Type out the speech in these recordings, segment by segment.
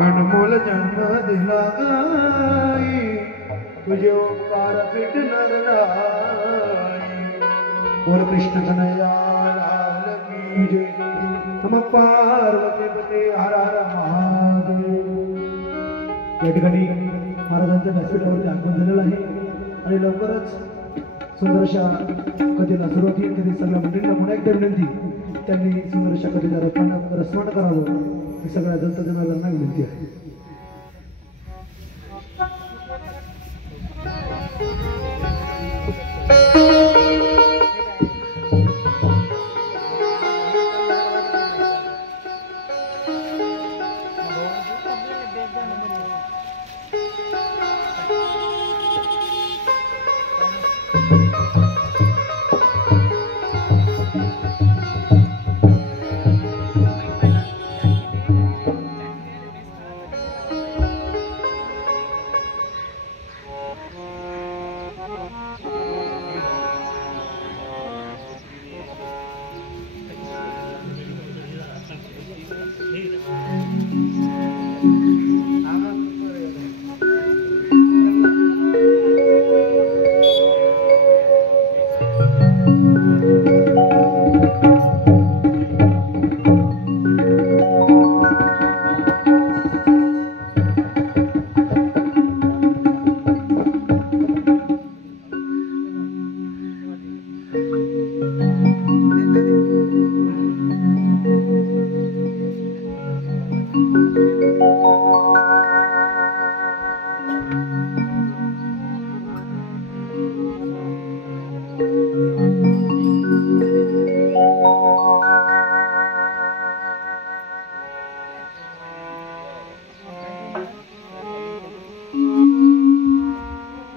अनमोल जन्म दिला गाई तुझे ओंकार फिटणार नाही। बोल कृष्ण कन्हैया लाल की जय। नमः पार्वती पते हर हर महादेव। या ठिकाणी महाराजांच्या व्यासपीठावरती आगमन झालेलं आहे आणि लवकरच सुंदरशा कथेला सुरुवात होईल। तरी सगळ्या मंडळींना पुन्हा एकदा विनंती, त्यांनी सुंदरशा कथेला रसवण करावं ही सगळ्या जनता जनार्दनांना विनंती आहे।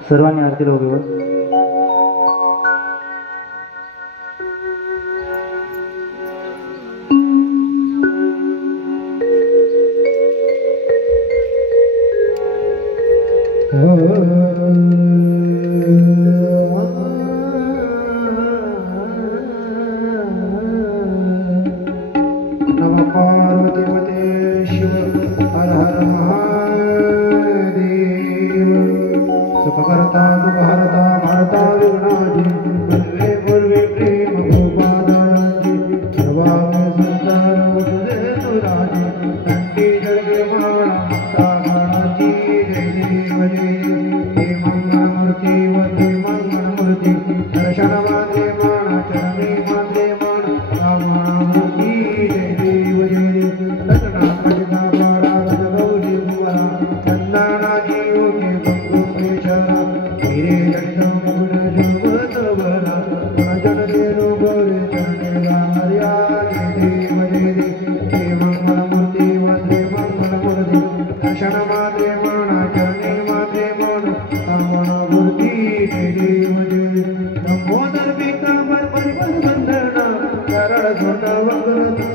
सर्वांनी आरती लावून नमः पार्वती पते शिव हर हर महादेव। सुखकर्ता दुःखहर्ता भर्ता विघ्नाजी पूर्वे पूर्वे प्रेम गोपादाजी सर्वांगे संसार तुझे तुराजी कंठी जळगे माता मानाची जय देव जय हे मंगलमूर्ती वंदे मंगलमूर्ती दर्शन मात्रे माना चरणी मात्रे मान रामामूर्ती जय देव जय देव रत्ना खंडिता पारा गौरी भुवरा चंदनाची योगी हिरे जगदम गुण जुगत बला जन देनो गोरे चरणेला हरिया जय देव जय देव हे मंगलमूर्ती वंदे मंगलमूर्ती दर्शन मात्रे माना चरणी मात्रे मान रामामूर्ती जय देव जय नमो दर्पिका पर बंधना करण धुंड वक्र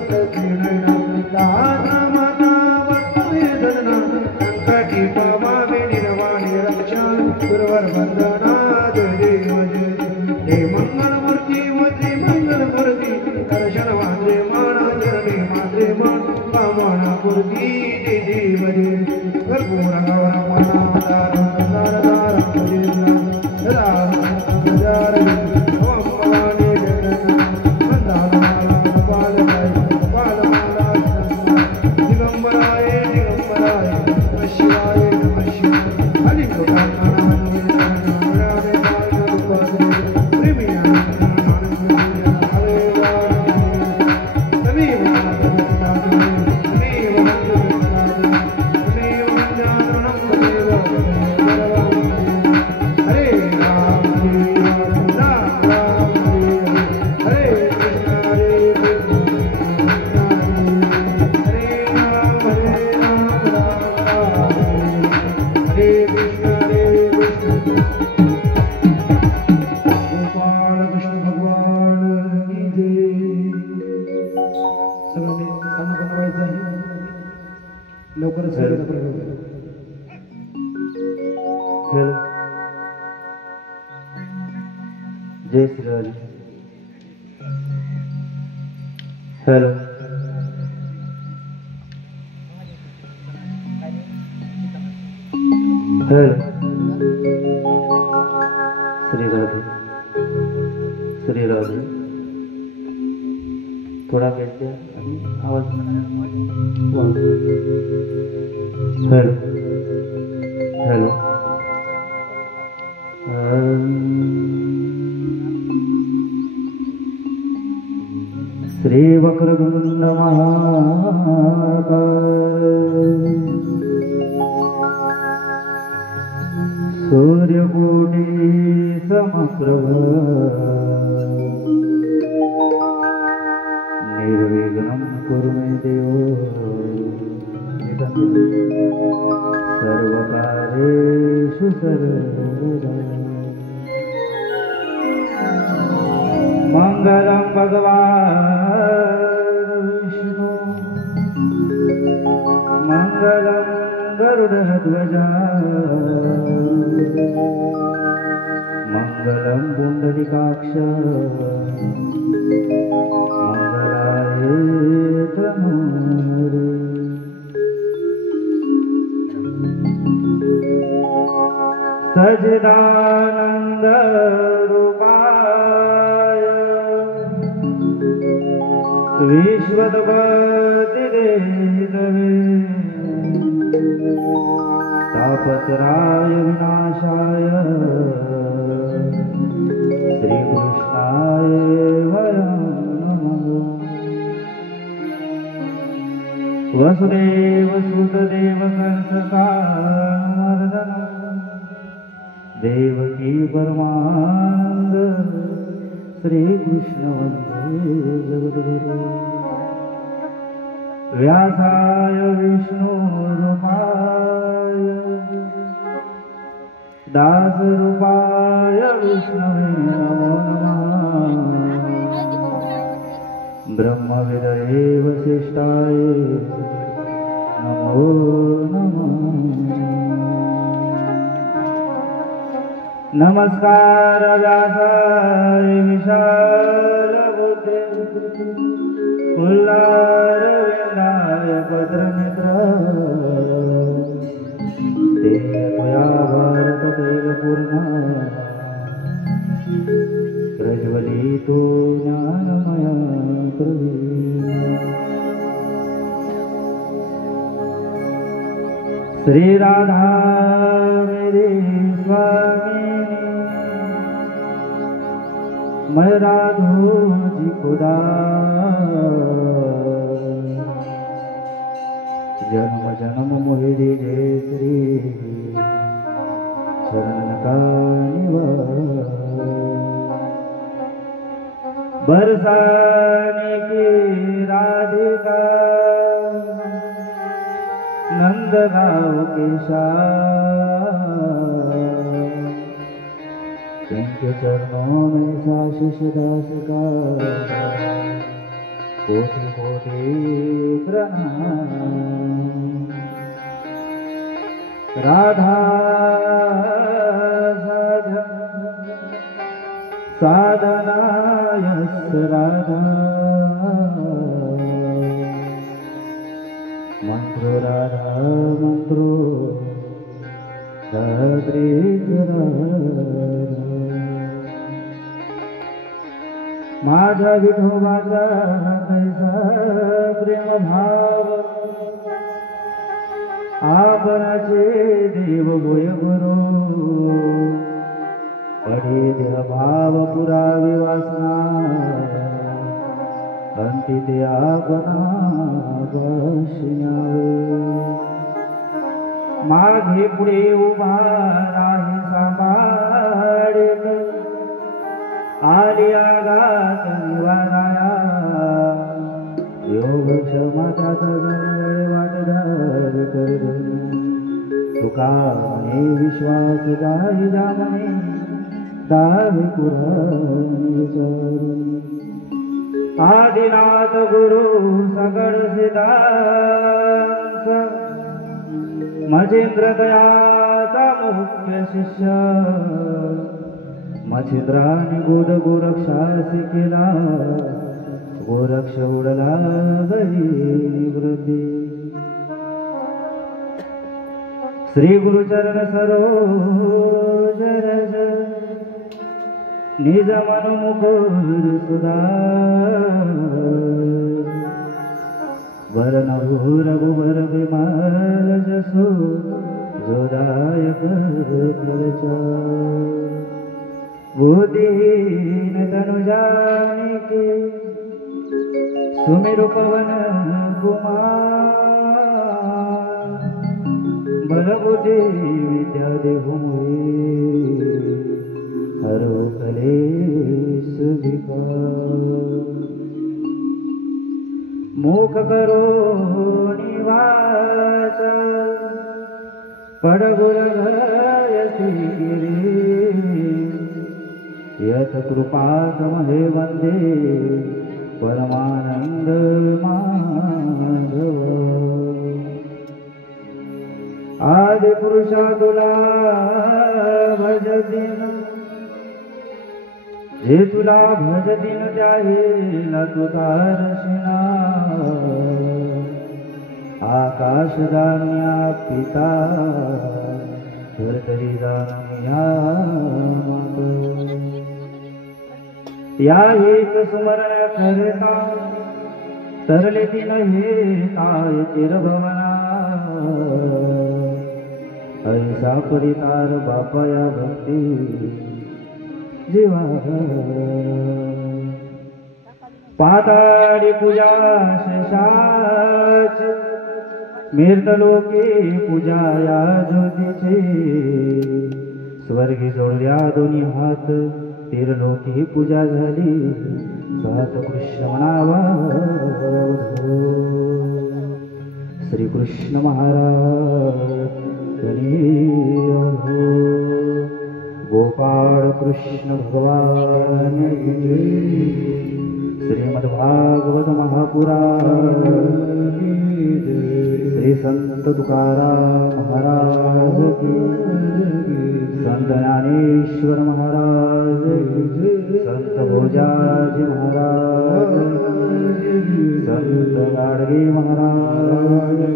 कुर्ती देवरे जय श्री राम। हेलो हेलो श्री राधे श्री राधे थोड़ा कैसे आवाज हेलो हेलो श्री वक्रतुंड महाकाय सूर्यकोटि समप्रभ निर्विघ्नं कुरु मे देव सर्वकार्येषु सर्वदा। मंगलम भगवान विष्णु मंगलम गरुड़ध्वज मंगलम पुंडरीकाक्ष मंगलाय तनूरे। सच्चिदानंद रूपाय विश्वोत्पत्तिहेतवे तापत्रय विनाशाय श्रीकृष्णाय वयं नमः। वसुदेव कंसकामर्दन देवकी परमानंद श्री कृष्ण वंदे जगद्गुरु। व्यासाय विष्णुरूपाय दासरूपाय विष्णवे नमो नमः। ब्रह्मविदये वसिष्ठाय नमो नमः। नमस्कार व्यासाय विशालबुद्धे कुल्लारविन्दाय भद्रमित्र ते त्वया भारततैलपूर्णा प्रज्वलितो ज्ञानमया कृते। श्री राधा मेरे स्वामी मैं राधो जी खुदा जन्म जन्म मोहिनी जय श्री शरण का निवास। बरसाने की राधिका नंदगांव के इनके चरणों में साशिष दास का कोटि कोटि प्रणाम। राधा साधनायस राधा मन राधा मंत्रो रात्रीच राधा माझ्या विठोबाचा कैसा प्रेम भाव आपणाचे देव होय गुरु पढे देह भाव पुरावे वासना अंती ते आपणा बशियावे मागे पुढे उभा राही सांभाळीत आली आघात निवाराया योग क्षमा त्याचा जवळ वाटदार करून तुका म्हणे विश्वास जाई जामने दावे पुराण विचारून आदिनाथ गुरु सगळ सिद्धांत मच्छिंद्र दयाचा मुख्य शिष्य मच्छिंद्राने गोद गोरक्षासी केला गोरक्ष उडला गरी निवृत्ती श्री गुरुचरण सरोज रज निज मन मुकुर सुधार वरण रघुवर विमल जसो जोदायक प्रचार बुद्धिहीन तनु जानिके सुमिरु पवन कुमार बल बुद्धि विद्या देहु हरो कलेश विकार मुख करो निवास पडगुर गयसी गिरी यत कृपातमहे वंदे परमानंद माधव आदि पुरुषा तुला भजदिन जे तुला भजदिन त्याहे न तुकारशिना आकाश दानिया पिता धरतरी दानिया या एक सुमरण करता तरले दिन हे काय चिरभवना ऐसा परितार बापया भक्ती जीवा पाताळी पूजा शेषाच मीर्तलोके पूजा या ज्योतीचे स्वर्गी जोडल्या दोन्ही हात तीरलोकी पूजा झाली सात कृष्ण म्हणावा श्री कृष्ण महाराज गोपाळ कृष्ण भगवान श्रीमद्भागवत महापुराण श्री संत तुकाराम महाराज की संत ज्ञानेश्वर महाराज संत भोजाजी महाराज संत गाडगे महाराज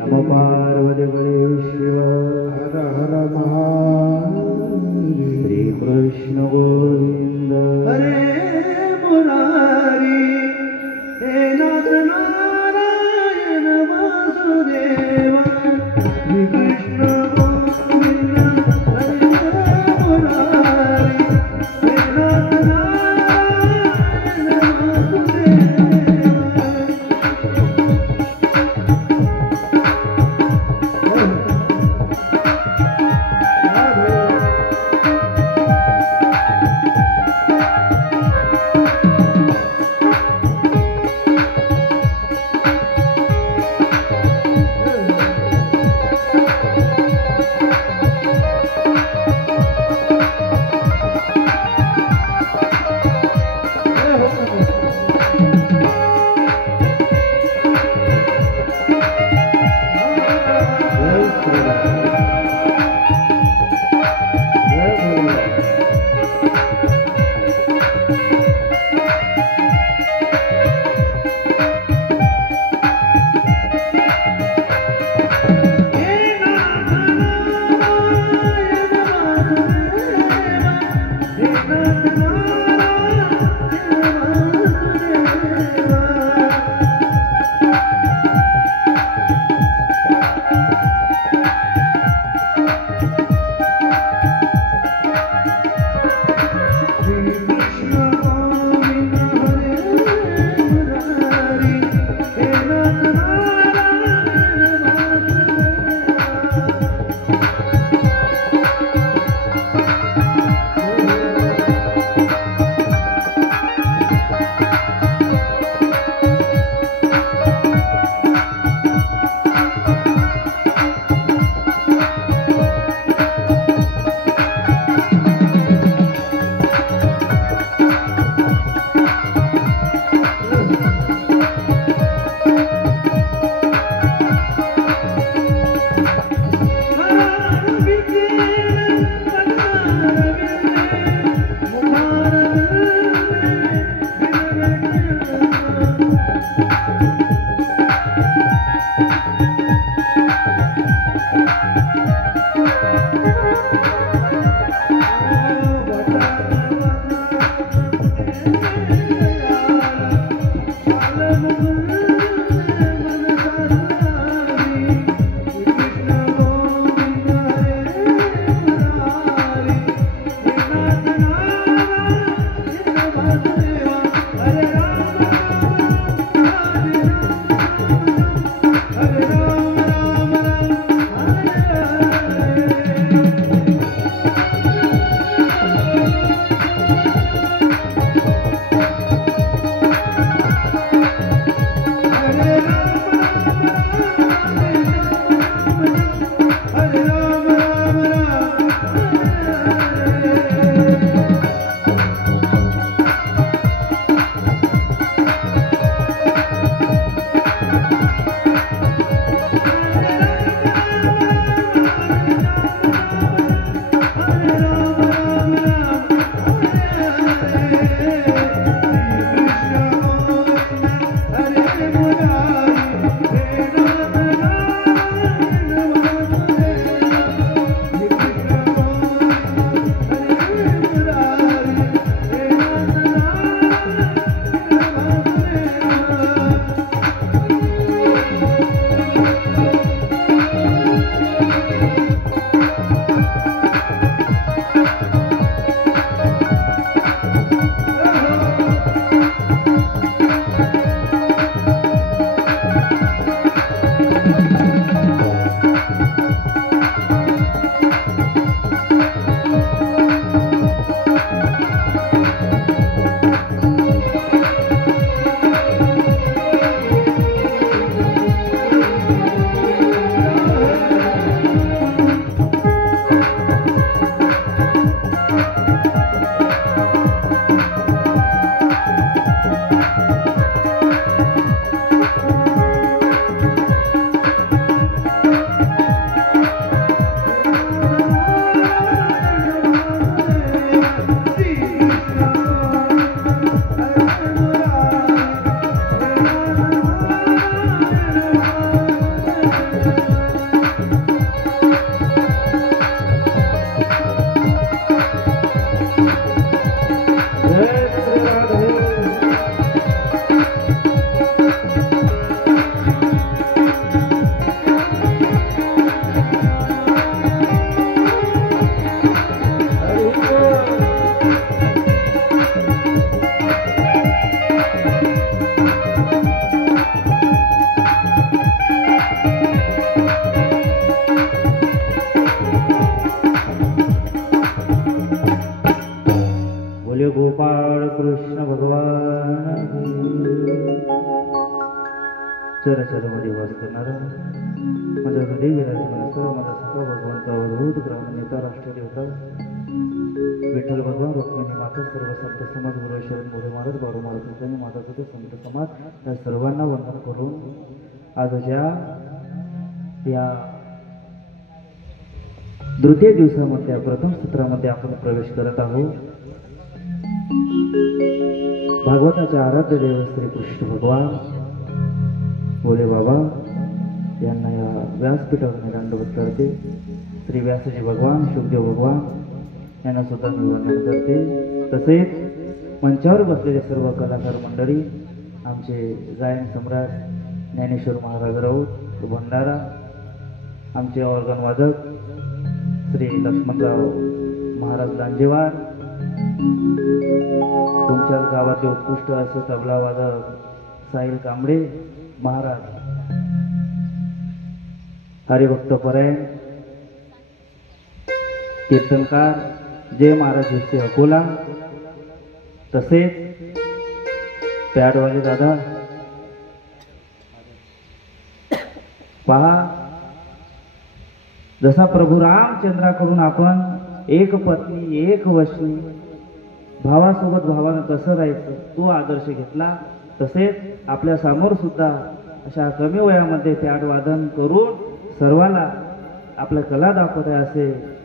नमो पार्वती शिव हर हर महादेव श्री कृष्ण गोविंद हरे मुरारी हे नाथ नारायण वासुदेवा श्री कृष्ण गोविंद हरे मुरारी हे नाथ नारायण वासुदेवा चरचरमध्ये वास करणारा माझ्या हृदय विराजमान सर्व माझा सकळ भगवंत अवधूत ग्रामनेता राष्ट्रदेवता विठ्ठल भगवान रुक्मिणी माता सर्व संत समाज गुरु शरण मोरे महाराज बाबू महाराज आणि माताचा ते संत समाज या सर्वांना वंदन करून आजच्या या द्वितीय दिवसामध्ये प्रथम सत्रामध्ये आपण प्रवेश करत आहोत. भागवताचे आराध्य देव श्री कृष्ण भगवान भोले बाबा यांना या व्यासपीठावर मी दंडवत करते. श्री व्यासजी भगवान शुभदेव भगवान यांना सुद्धा मी वंदन करते. तसेच मंचावर बसलेले सर्व कलाकार मंडळी, आमचे गायन सम्राट ज्ञानेश्वर महाराज राऊत भंडारा, आमचे ऑर्गन वादक श्री लक्ष्मणराव महाराज लांजेवार, तुमच्या गावातले उत्कृष्ट असे तबला वादक साहिल कांबळे महाराज, हरिभक्त परायण कीर्तनकार जय महाराज हिस्से अकोला, तसेच पॅडवाले दादा पहा, जसा प्रभू रामचंद्राकडून आपण एक पत्नी एक वशनी भावासोबत भावानं कसं राहायचं तो आदर्श घेतला, तसेच आपल्या समोर सुद्धा अशा कमी वयामध्ये पॅड वादन करून सर्वांना आपल्या कला दाखवत आहे असे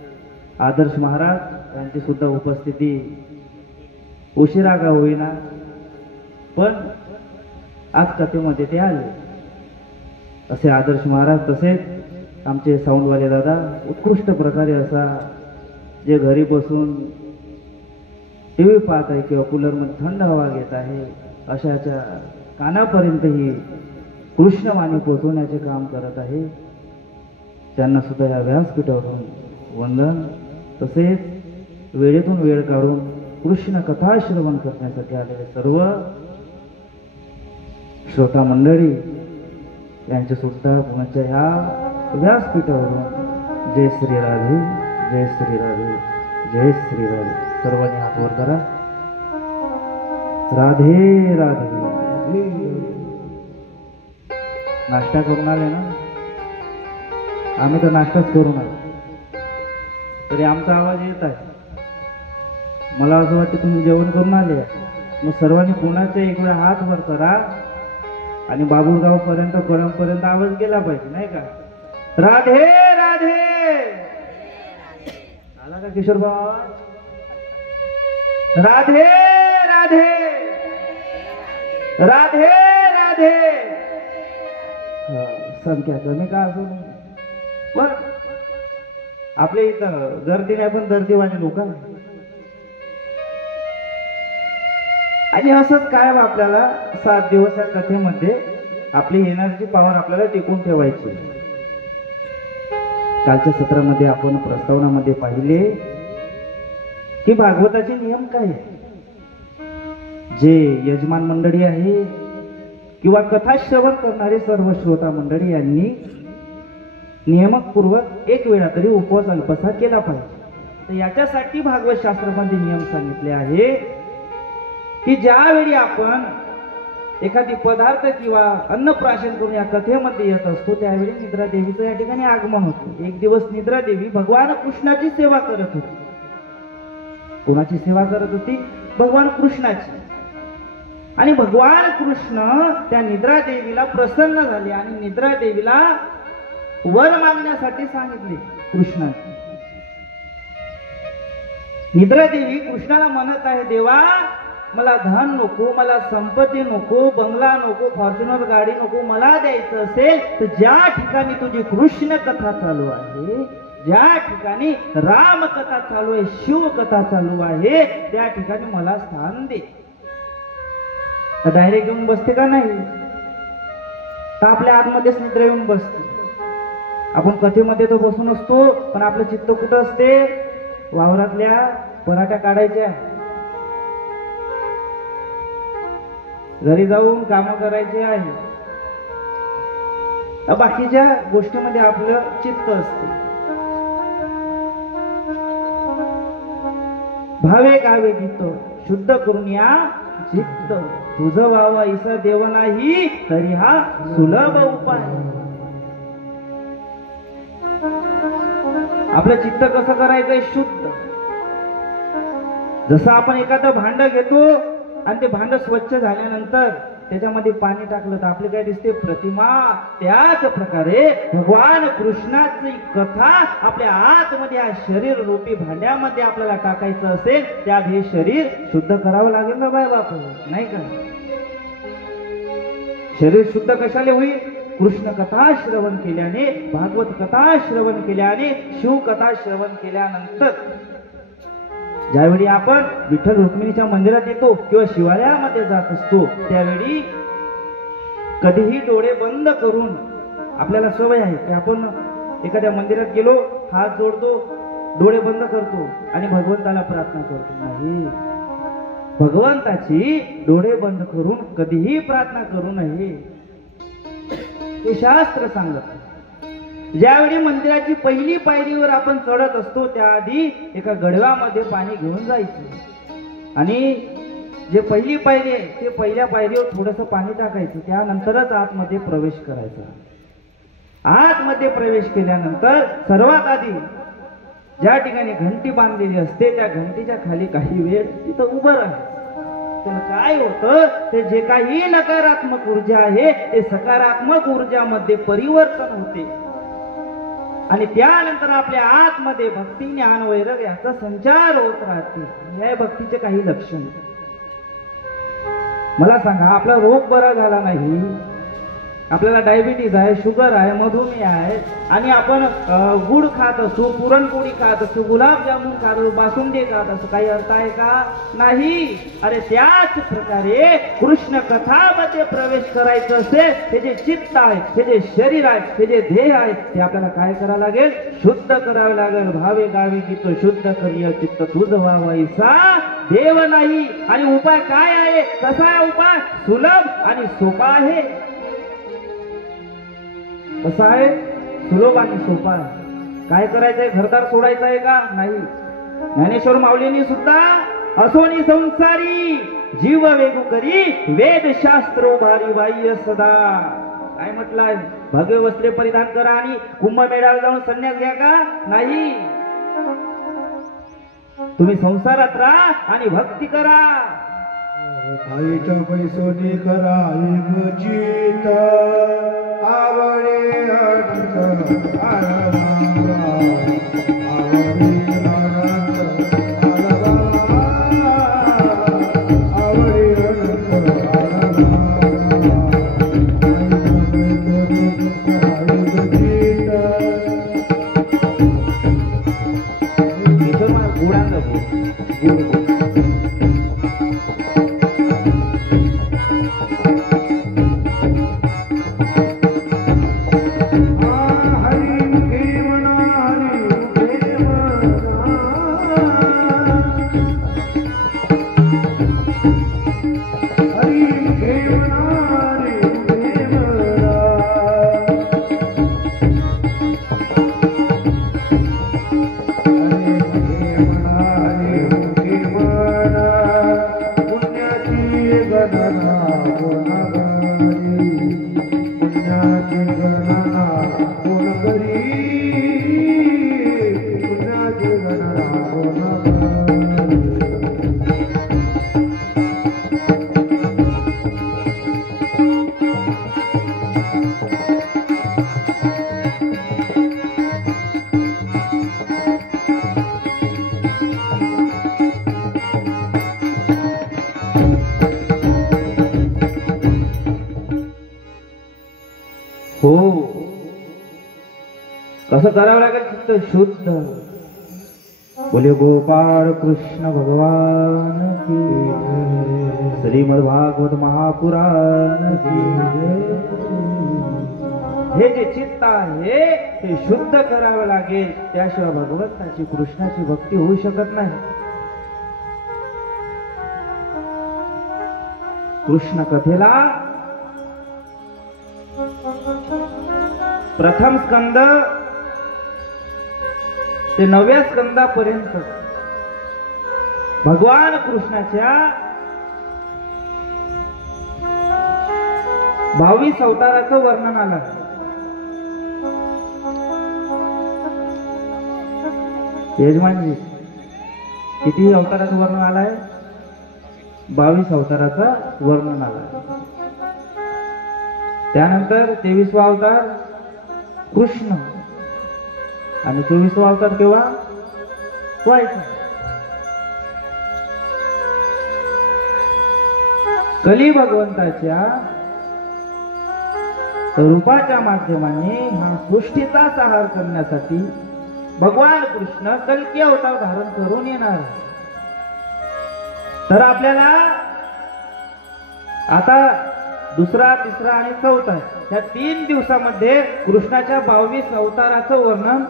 आदर्श महाराज यांची सुद्धा उपस्थिती उशिरा का होईना, पण आज कथेमध्ये ते आले. असे आदर्श महाराज, तसेच आमचे साऊंडवाले दादा उत्कृष्ट प्रकारे असा जे घरी बसून टीव्ही पाहत आहे किंवा कूलरमध्ये थंड हवा घेत आहे अशाच्या कानापर्यंत ही कृष्णवाणी पोहोचवण्याचे काम करत आहे. त्यांना सुद्धा या व्यासपीठावरून वंदन. तसेच वेळेतून वेळ काढून कृष्ण कथा श्रवण करण्यासाठी आलेले सर्व श्रोता मंडळी यांचे सुद्धा पुण्याच्या ह्या व्यासपीठावरून जय श्री राधे, जय श्री राधे, जय श्री राधे. सर्वांनी हात वर करा. राधे राधे. नाश्ता करून आले ना? आम्ही तर नाश्ताच करून आलो तरी आमचा आवाज येत आहे. मला असं वाटतं तुम्ही जेवण करून आले. मग सर्वांनी पुण्याचा एक वेळा हात वर करा आणि बाबुळगाव पर्यंत कळंबपर्यंत आवाज गेला पाहिजे, नाही का? राधे राधे. आला का किशोर भाऊ आवाज? राधे राधे, राधे राधे. संख्या कमी का असू नये पण आपल्या इथं गर्दी नाही पण दर्दीवाले लोक. आणि असंच कायम आपल्याला 7 दिवस या कथेमध्ये आपली एनर्जी पॉवर आपल्याला टिकून ठेवायची. कालच्या सत्रामध्ये आपण प्रस्तावनामध्ये पाहिले की भागवताचे नियम काय आहे. जे यजमान मंडळी आहे किंवा कथा श्रवण करणारे सर्व श्रोता मंडळी यांनी नियमपूर्वक एक वेळा तरी उपवास अल्पसा केला पाहिजे. तर याच्यासाठी भागवत शास्त्रामध्ये नियम सांगितले आहे की ज्यावेळी आपण एखादी पदार्थ किंवा अन्न प्राशन करून या कथेमध्ये येत असतो त्यावेळी निद्रा देवीचं या ठिकाणी आगमन होतं. एक दिवस निद्रा देवी भगवान कृष्णाची सेवा करत होती. कोणाची सेवा करत होती? भगवान कृष्णाची. आणि भगवान कृष्ण त्या निद्रा देवीला प्रसन्न झाले आणि निद्रा देवीला वर मागण्यासाठी सांगितले कृष्णाने. निद्रा देवी कृष्णाला म्हणत आहे, देवा मला धन नको, मला संपत्ती नको, बंगला नको, फॉर्च्युनर गाडी नको. मला द्यायचं असेल तर ज्या ठिकाणी तुझी कृष्ण कथा चालू आहे, ज्या ठिकाणी राम कथा चालू आहे, शिव कथा चालू आहे, त्या ठिकाणी मला स्थान दे. डायरेक्ट येऊन बसते का नाही? तर आपल्या आतमध्येच निद्रा येऊन बसते. आपण कथेमध्ये तो बसून असतो पण आपलं चित्त कुठं असते? वावरातल्या पराठ्या काढायच्या, घरी जाऊन कामं करायचे आहे, बाकीच्या गोष्टीमध्ये आपलं चित्त असते. भावे गावे गीत शुद्ध करून या चित्त, तुझं व्हावं ऐसा देव नाही तरी हा सुलभ उपाय. आपलं चित्त कसं करायचंय? शुद्ध. जसं आपण एखादं भांड घेतो आणि ते भांड स्वच्छ झाल्यानंतर त्याच्यामध्ये पाणी टाकलं तर आपले काय दिसते? प्रतिमा. त्याच प्रकारे भगवान कृष्णाची कथा आपल्या आतमध्ये या शरीर रूपी भांड्यामध्ये आपल्याला टाकायचं असेल त्यात हे शरीर शुद्ध करावं लागेल ना बाय बाप, नाही का? शरीर शुद्ध कशाले होईल? कृष्ण कथा श्रवण केल्याने, भागवत कथा श्रवण केल्याने, शिव कथा श्रवण केल्यानंतर. ज्यावेळी आपण विठ्ठल रुक्मिणीच्या मंदिरात येतो किंवा शिवालयामध्ये जात असतो त्यावेळी कधीही डोळे बंद करून, आपल्याला सवय आहे की आपण एखाद्या मंदिरात गेलो, हात जोडतो, डोळे बंद करतो आणि भगवंताला प्रार्थना करतो. नाही, भगवंताची डोळे बंद करून कधीही प्रार्थना करू नये हे शास्त्र सांगत. ज्यावेळी मंदिराची पहिली पायरीवर आपण चढत असतो त्याआधी एका गडव्यामध्ये पाणी घेऊन जायचं आणि जे पहिली पायरी आहे ते पहिल्या पायरीवर थोडंसं पाणी टाकायचं, त्यानंतरच आतमध्ये प्रवेश करायचा. आतमध्ये प्रवेश केल्यानंतर सर्वात आधी ज्या ठिकाणी घंटी बांधलेली असते त्या घंटीच्या खाली काही वेळ तिथं उभं राहायचं. तर काय होतं? ते जे काही नकारात्मक ऊर्जा आहे ते सकारात्मक ऊर्जामध्ये परिवर्तन होते आणि त्यानंतर आपल्या आतमध्ये भक्ती, ज्ञान, वैराग याचा संचार होत राहते. हे भक्तीचे काही लक्षण. मला सांगा, आपला रोग बरा झाला नाही, आपल्याला डायबिटीज आहे, शुगर आहे, मधुमेह आहे, आणि आपण गुड खात असू, पुरणपोळी खात असू, गुलाबजामुन खात असू, बासुंदी खात असू, काही अर्थ आहे का? नाही. अरे त्याच प्रकारे कृष्ण कथामध्ये प्रवेश करायचं असेल, हे जे चित्त आहे, हे जे शरीर आहे, हे जे देह आहे, ते आपल्याला काय करावं लागेल? शुद्ध करावं लागेल. भावे गावी गीत शुद्ध करिय चित्त तुझ व्हावायसा देव नाही. आणि उपाय काय आहे? कसा आहे उपाय? सुलभ आणि सोपा आहे. कसा आहे? सुलभ आणि सोपा आहे. काय करायचंय? घरदार सोडायचं आहे का? नाही. ज्ञानेश्वर माऊलींनी सुद्धा असोनी संसारी जीव वेगू करी वेद शास्त्रो भारी बाह्य सदा, काय म्हटलंय? भगवे वस्त्रे परिधान करा आणि कुंभमेळ्याला जाऊन संन्यास घ्या का? नाही. तुम्ही संसारात राहा आणि भक्ती करा. आईच्या पैसोनी करा एक चित आवडे अनंत आळवा, आवडे अनंत आळवा, आवडे अनंत हो. कसं करावं लागेल? चित्त शुद्ध. बोले गोपाळ कृष्ण भगवान की जय. श्रीमद भागवत महापुराण की जय. हे जे चित्त आहे ते शुद्ध करावं लागेल, त्याशिवाय भगवंताची कृष्णाची भक्ती होऊ शकत नाही. कृष्ण कथेला प्रथम स्कंद ते 9व्या स्कंदापर्यंत भगवान कृष्णाच्या 22 अवताराचं वर्णन आलं. यजमानजी, किती अवताराचं वर्णन आलंय? 22 अवताराचं वर्णन आलं. त्यानंतर 23वा अवतार कृष्ण आणि 24वा अवतार केव्हा? व्हायचा. कली भगवंताच्या रूपाच्या माध्यमाने हा सृष्टीचा संहार करण्यासाठी भगवान कृष्ण कल्की अवतार धारण करून येणार. तर आपल्याला आता दुसरा, तिसरा आणि चौथा या 3 दिवसामध्ये कृष्णाच्या 22 अवताराचं वर्णन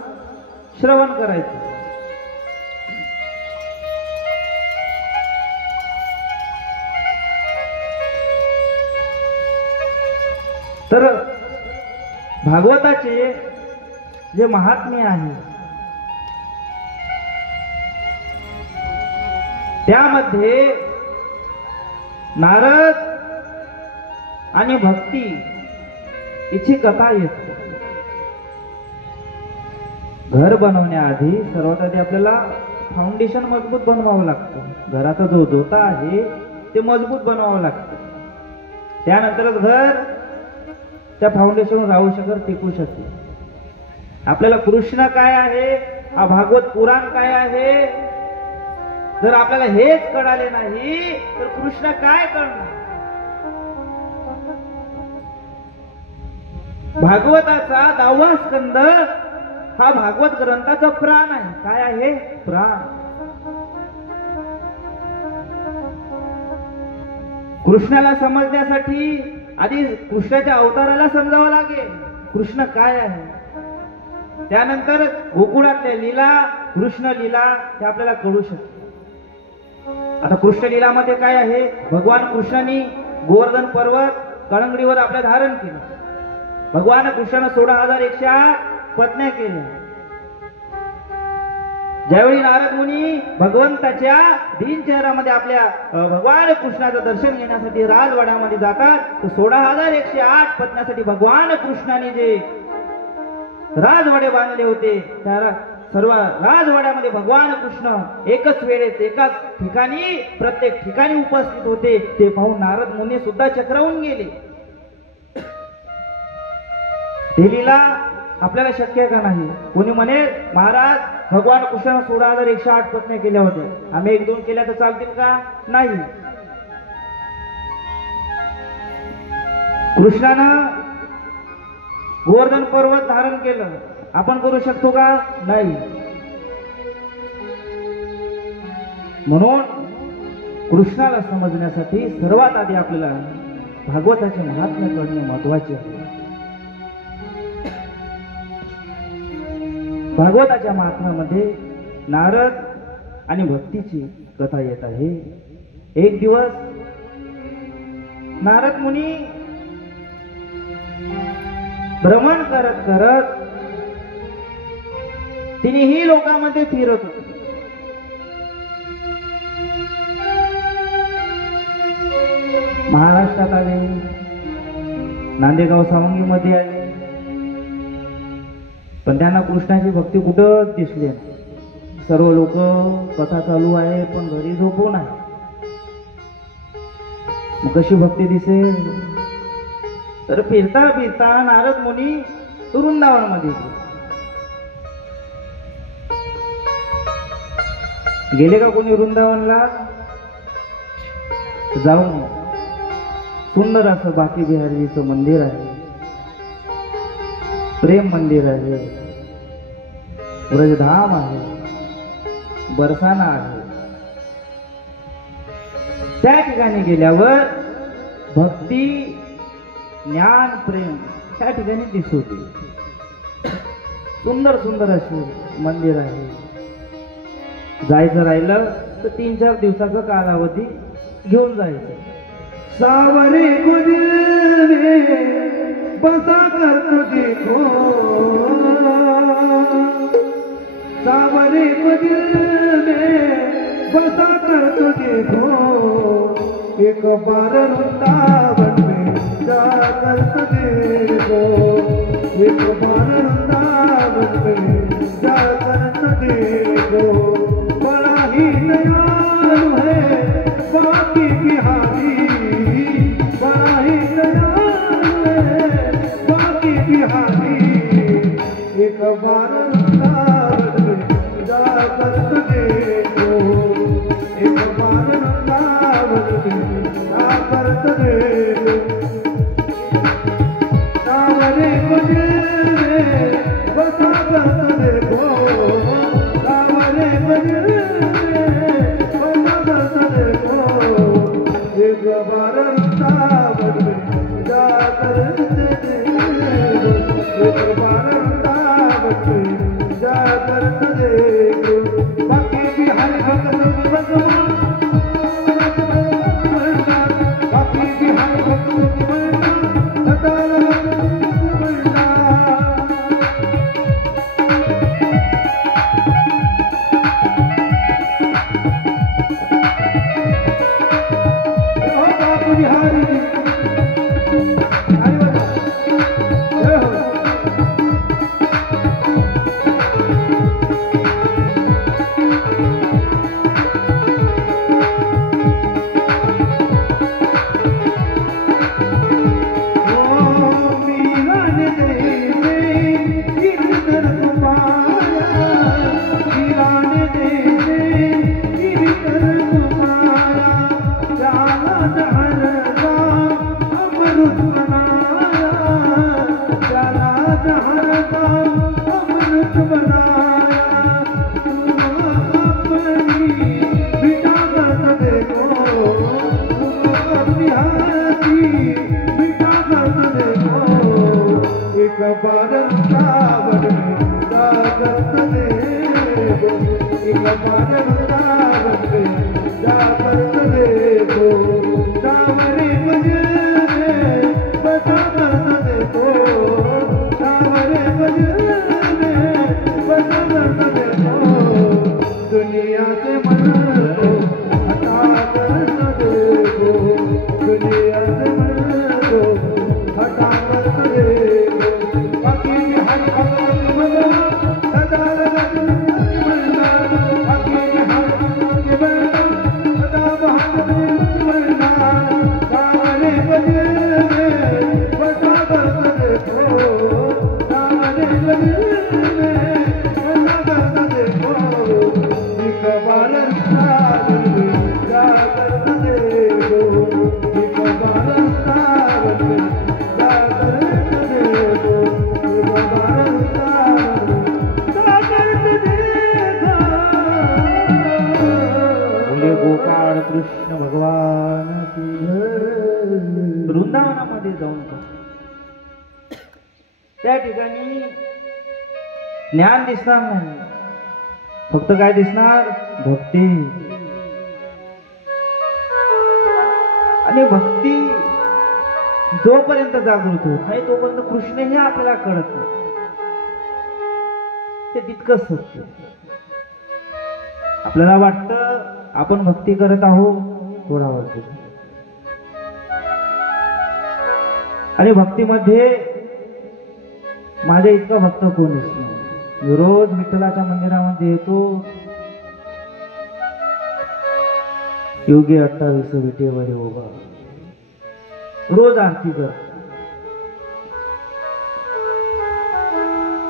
श्रवण करायचं. तर भागवताचे जे महात्म्य आहे त्यामध्ये नारद आणि भक्ती हिची कथा येते. घर बनवण्याआधी सर्वात आधी आपल्याला फाउंडेशन मजबूत बनवावं लागतं. घराचा जो जोता आहे ते मजबूत बनवावं लागतं. त्यानंतरच घर त्या फाउंडेशनवर राहू शकत, टिकू शकते. आपल्याला कृष्ण काय आहे, हा भागवत पुराण काय आहे, जर आपल्याला हेच कळाले नाही तर कृष्ण काय करणार? भागवताचा 10वा स्कंद हा भागवत ग्रंथाचा प्राण आहे. काय आहे? प्राण. कृष्णाला समजण्यासाठी आधी कृष्णाच्या अवताराला समजावं लागेल कृष्ण काय आहे. त्यानंतर गोकुळातल्या लीला, कृष्ण लीला हे आपल्याला कळू शकते. आता कृष्ण लीलामध्ये काय आहे? भगवान कृष्णाने गोवर्धन पर्वत कळंगडीवर आपल्या धारण केलं. भगवान कृष्णाने 16,108 पत्न्या केल्या. ज्यावेळी नारद मुनी भगवंताच्या दिनचर्यामध्ये आपल्या भगवान कृष्णाचं दर्शन घेण्यासाठी राजवाड्यामध्ये जातात, तर 16,108 पत्न्यासाठी भगवान कृष्णाने जे राजवाडे बांधले होते त्या सर्व राजवाड्यामध्ये भगवान कृष्ण एकच वेळेस एकाच ठिकाणी प्रत्येक ठिकाणी उपस्थित होते. ते पाहून नारद मुनी सुद्धा चक्रावून गेले. ही लीला आपल्याला शक्य का नाही? कोणी म्हणे महाराज भगवान कृष्णाने 16,108 पत्न्या केल्या होत्या, आम्ही 1-2 केल्या तर चालतील का? नाही. कृष्णानं गोवर्धन पर्वत धारण केलं, आपण करू शकतो का? नाही. म्हणून कृष्णाला समजण्यासाठी सर्वात आधी आपल्याला भागवताचे महात्म्य कळणे महत्वाचे आहे. भागवताच्या महात्म्यामध्ये नारद आणि भक्तीची कथा येत आहे. एक दिवस नारद मुनी भ्रमण करत करत तिन्ही लोकांमध्ये फिरत होते. महाराष्ट्रात आले, नांदेगाव सावंगीमध्ये आले, पण त्यांना कृष्णाची भक्ती कुठंच दिसली नाही. सर्व लोक कथा चालू आहे पण घरी झोपून आहे. मग कशी भक्ती दिसेल? तर फिरता फिरता नारद मुनी वृंदावन मध्ये गेले. का कोणी वृंदावनला? जाऊन सुंदर असं बाकी बिहारीचं मंदिर आहे, प्रेम मंदिर आहे, ब्रजधाम आहे, बरसाना आहे. त्या ठिकाणी गेल्यावर भक्ती, ज्ञान, प्रेम त्या ठिकाणी दिसते. सुंदर सुंदर असे मंदिर आहे. जायचं राहिलं तर 3-4 दिवसाचा कालावधी घेऊन जायचं. सावरे को दिल में बसा कर तो देखो, सावरे को दिल में बसा कर तो देखो, एक बार वृंदावन में जाकर तो देखो, एक बार वृंदावन में जाकर तो देखो, बड़ा ही दयालु है बाकी बिहारी, बड़ा ही दयालु है बाकी बिहारी, एक बार वृंदावन में जाकर तो देखो, एक बार वृंदावन में जाकर तो देखो, सावरे को दिल में बसा कर तो देखो, सावरे को दिल में बसा कर तो देखो, एक बार वृंदावन में जाकर तो देखो, एक बार वृंदावन में जाकर तो देखो, बाकी बिहारी भक्त भगवान, बाकी बिहारी भक्त बिहारी एक बार वृंदावन में जाकर देखो, एक बार वृंदावन में जाकर देखो, सावरे मुझे बता देखो, सावरे मुझे बता देखो, दुनिया से मन को हटा कर देखो, दुनिया से मन को हटा कर देखो, बाकी हर भगत भगवान सदा मरना, बाकी हर भगत भगवान सदा मरना, सावरे बजे बता कर देखो, सावरे बजे बता कर देखो, एक बार सावन में जाकर देखो, एक बार सावन में जाकर देखो, एक बार सावन में जाकर देखो। बोले गोपाळ कृष्ण भगवान की वृंदावनामध्ये जाऊन त्या ठिकाणी ज्ञान दिसणार नाही, फक्त काय दिसणार? भक्ती. आणि भक्ती जोपर्यंत जागृत होत नाही तोपर्यंत कृष्ण हे आपल्याला कळत नाही. ते तितकंच सत्य. आपल्याला वाटतं आपण भक्ती करत आहोत थोडा वेळ, आणि भक्तीमध्ये माझ्या इतका भक्त कोणीच नाही. मी रोज विठ्ठलाच्या मंदिरामध्ये येतो, योगी 28 विटेवर उभा, रोज आरती कर.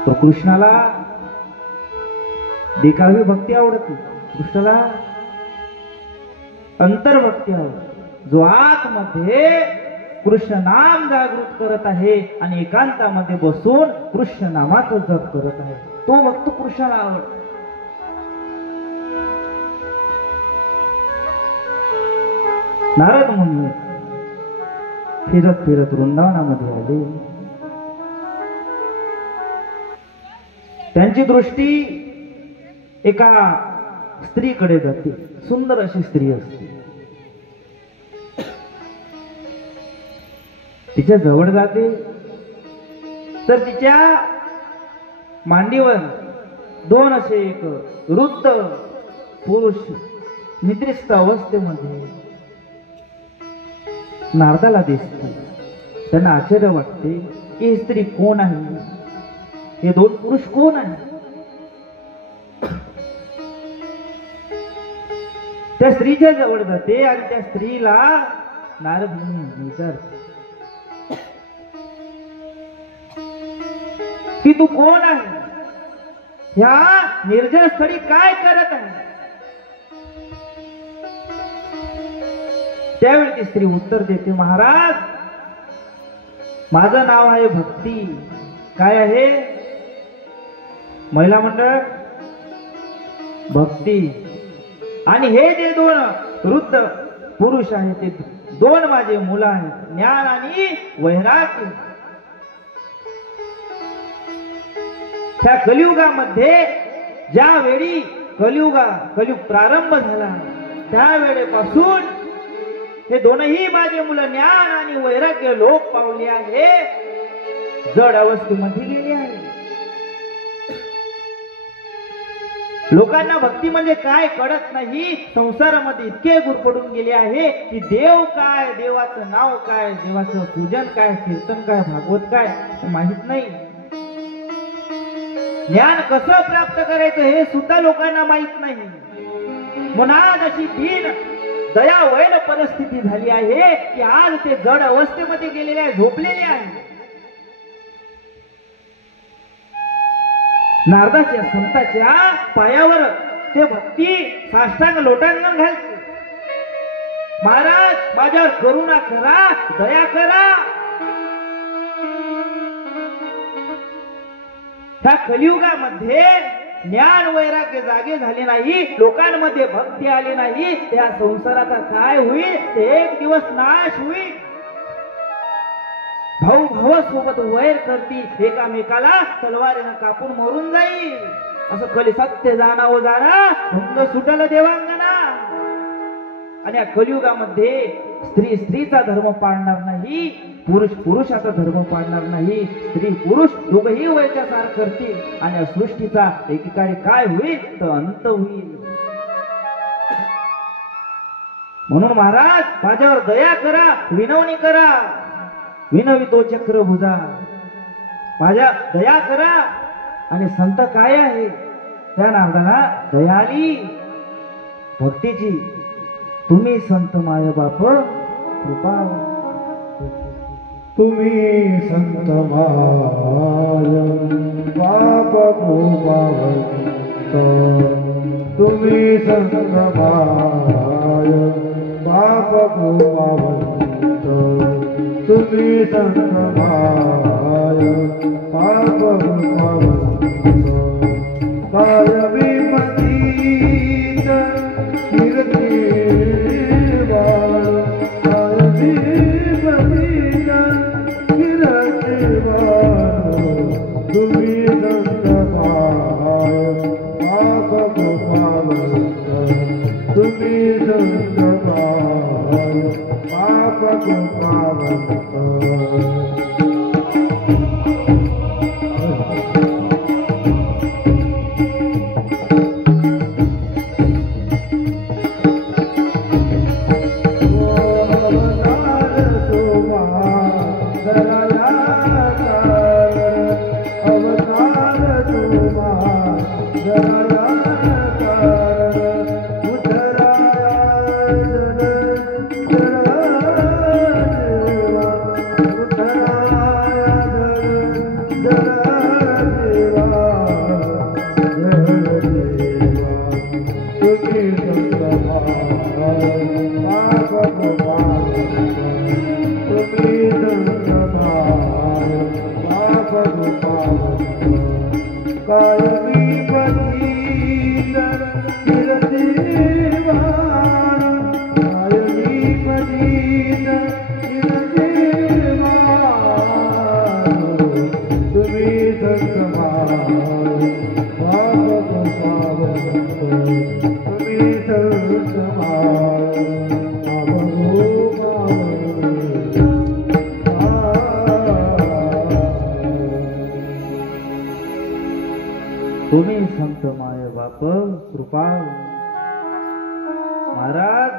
तो कृष्णाला देखावी भक्ती आवडत नाही, कृष्णाला अंतर्भक्ती आवडते, जो आतमध्ये कृष्ण नाम जागृत करत आहे आणि एकांतामध्ये बसून कृष्ण नामाचं जप करत आहे, तो भक्त कृष्णाला आवडतो. नारद मुनी फिरत फिरत वृंदावनामध्ये आले. त्यांची दृष्टी एका स्त्रीकडे जाते. सुंदर अशी स्त्री असते. तिच्या जवळ जाते तर तिच्या मांडीवर दोन असे एक वृद्ध पुरुष निद्रिस्त अवस्थेमध्ये नारदाला दिसते. त्यांना आश्चर्य वाटते की ही स्त्री कोण आहे, हे दोन पुरुष कोण आहे. त्या स्त्रीच्या जवळ जाते आणि त्या स्त्रीला नारद मुनी विचारते की तू कोण आहे, ह्या निर्जन स्थळी काय करत आहे. त्यावेळी ती स्त्री उत्तर देते, महाराज माझं नाव आहे भक्ती. काय आहे? महिला मंडळ भक्ती. आणि हे जे दोन वृद्ध पुरुष आहेत ते दोन माझे मुलं आहेत, ज्ञान आणि वैराग्य. त्या कलियुगामध्ये ज्यावेळी कलियुग प्रारंभ झाला त्यावेळेपासून हे दोनही माझे मुलं ज्ञान आणि वैराग्य लोप पावले आहे, जड अवस्थेमध्ये गेले आहे. लोकांना भक्ती म्हणजे काय कळत नाही. संसारामध्ये इतके गुरपडून गेले आहे की देव काय, देवाचं नाव काय, देवाचं पूजन काय, कीर्तन काय, भागवत काय माहित नाही. ज्ञान कसं प्राप्त करायचं हे सुद्धा लोकांना माहित नाही. म्हणून आज अशी दीन दयावैल परिस्थिती झाली आहे की आज ते जड अवस्थेमध्ये गेलेले आहे, झोपलेले आहे. नारदाच्या संताच्या पायावर ते भक्ती साष्टांग लोटांगण घालते. महाराज माझ्यावर करुणा करा, दया करा. ह्या कलियुगामध्ये ज्ञान वैराग्य जागे झाले नाही, लोकांमध्ये भक्ती आली नाही, त्या संसाराचा काय होईल? ते एक दिवस नाश होईल. भाऊ भावासोबत वैर करतील, एकामेकाला तलवारीनं कापून मरून जाईल. असं कली सत्य जाणावं जाणा भंग सुटल देवांगना. आणि या कलियुगामध्ये स्त्री स्त्रीचा धर्म पाळणार नाही, पुरुष पुरुषाचा धर्म पाळणार नाही. स्त्री पुरुष दोघही वैचार करतील आणि या सृष्टीचा एकीकडे काय होईल तर अंत होईल. म्हणून महाराज माझ्यावर दया करा, विनवणी करा. विनवितो चक्र भुजा, माझ्या दया करा. आणि संत काय आहे त्या नावाला दयाली भक्तीची. तुम्ही संत माय बाप कृपा. तुम्ही संत माय बाप कृपावंत. तुम्ही संत माय बाप कृपावंत. तुम्ही संत माय बाप कृपावंत. कायमी पतित कीर्तिवान. कायमी पतित कीर्तिवान. तुम्ही संत माय बाप कृपावंत. तुम्ही संत माय बाप कृपावंत. तुम्ही संत माय बाप कृपा. महाराज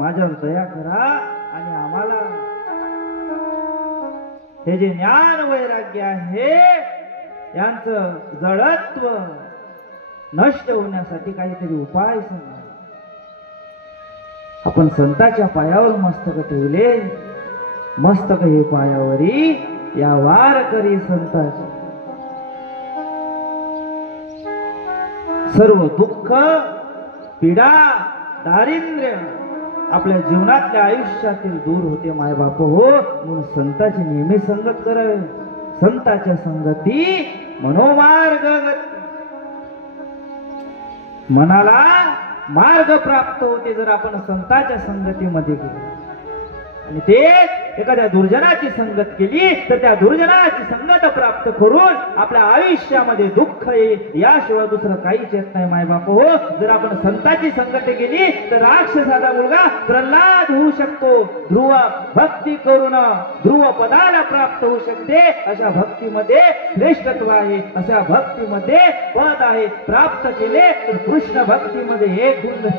माझ्यावर दया करा आणि आम्हाला हे जे ज्ञान वैराग्य आहे यांचं जडत्व नष्ट होण्यासाठी काहीतरी उपाय सांगा. आपण संताच्या पायावर मस्तक ठेवले, मस्तक हे पायावरी या वार करी संताची. सर्व दुःख पीडा दारिद्र्य आपल्या जीवनातल्या आयुष्यातील दूर होते माय बाप हो. म्हणून संताची नेहमी संगत करावे. संताच्या संगती मनोमार्ग. मनाला मार्ग प्राप्त होते जर आपण संताच्या संगतीमध्ये गेलो. आणि ते एखाद्या दुर्जनाची संगत केली तर त्या दुर्जनाची संगत प्राप्त करून आपल्या आयुष्यामध्ये दुःख येईल, याशिवाय दुसरं काहीच येत नाही माय बाप हो. जर आपण संताची संगत केली तर राक्षसाचा मुलगा प्रल्हाद होऊ शकतो. ध्रुव भक्ती करून ध्रुव पदाला प्राप्त होऊ शकते. अशा भक्तीमध्ये श्रेष्ठत्व आहे, अशा भक्तीमध्ये पद आहे. प्राप्त केले तर कृष्ण भक्तीमध्ये एक गुण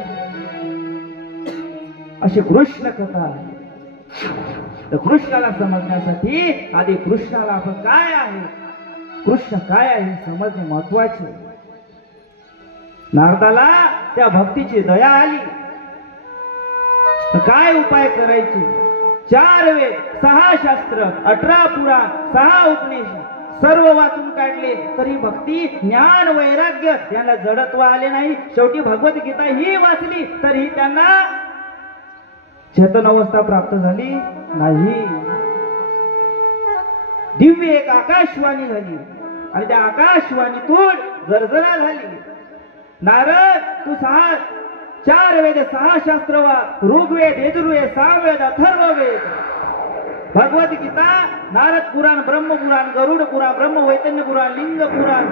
अशी कृष्ण कथा आहे. तर कृष्णाला समजण्यासाठी आधी कृष्णाला आपण काय आहे, कृष्ण काय आहे हे समजणे महत्वाचे. नारदाला त्या भक्तीची दया आली तर काय उपाय करायचे. 4 वेद, 6 शास्त्र, 18 पुराण, 6 उपनिषद सर्व वाचून काढले तरी भक्ती ज्ञान वैराग्य यांना जडत्व आले नाही. शेवटी भगवद्गीता ही वाचली तरी त्यांना चेतन अवस्था प्राप्त झाली नाही. दिव्य एक आकाशवाणी झाली आणि त्या आकाशवाणीतून गर्जना झाली. नारद तू 4 वेद 6 शास्त्र ऋग्वेद, यजुर्वेद, सामवेद, अथर्ववेद, भगवद्गीता नारद पुराण, ब्रह्म पुराण, गरुड पुराण, ब्रह्म वैतन्य पुराण, लिंग पुराण,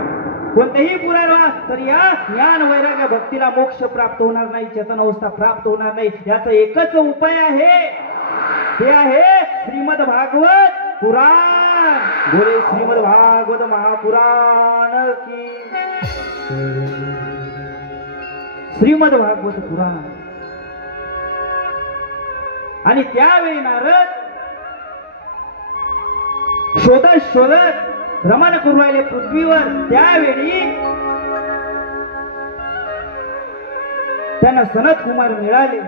कोणतेही पुराण वा तर या ज्ञान वैराग्य भक्तीला मोक्ष प्राप्त होणार नाही, चेतन अवस्था प्राप्त होणार नाही. याचा एकच उपाय आहे, ते आहे श्रीमद भागवत पुराण. बोले श्रीमद भागवत महापुराण की. श्रीमद भागवत पुराण. आणि त्यावेळी नारद शोधत भ्रमण करू राहिले पृथ्वीवर. त्यावेळी त्यांना सनत कुमार मिळाले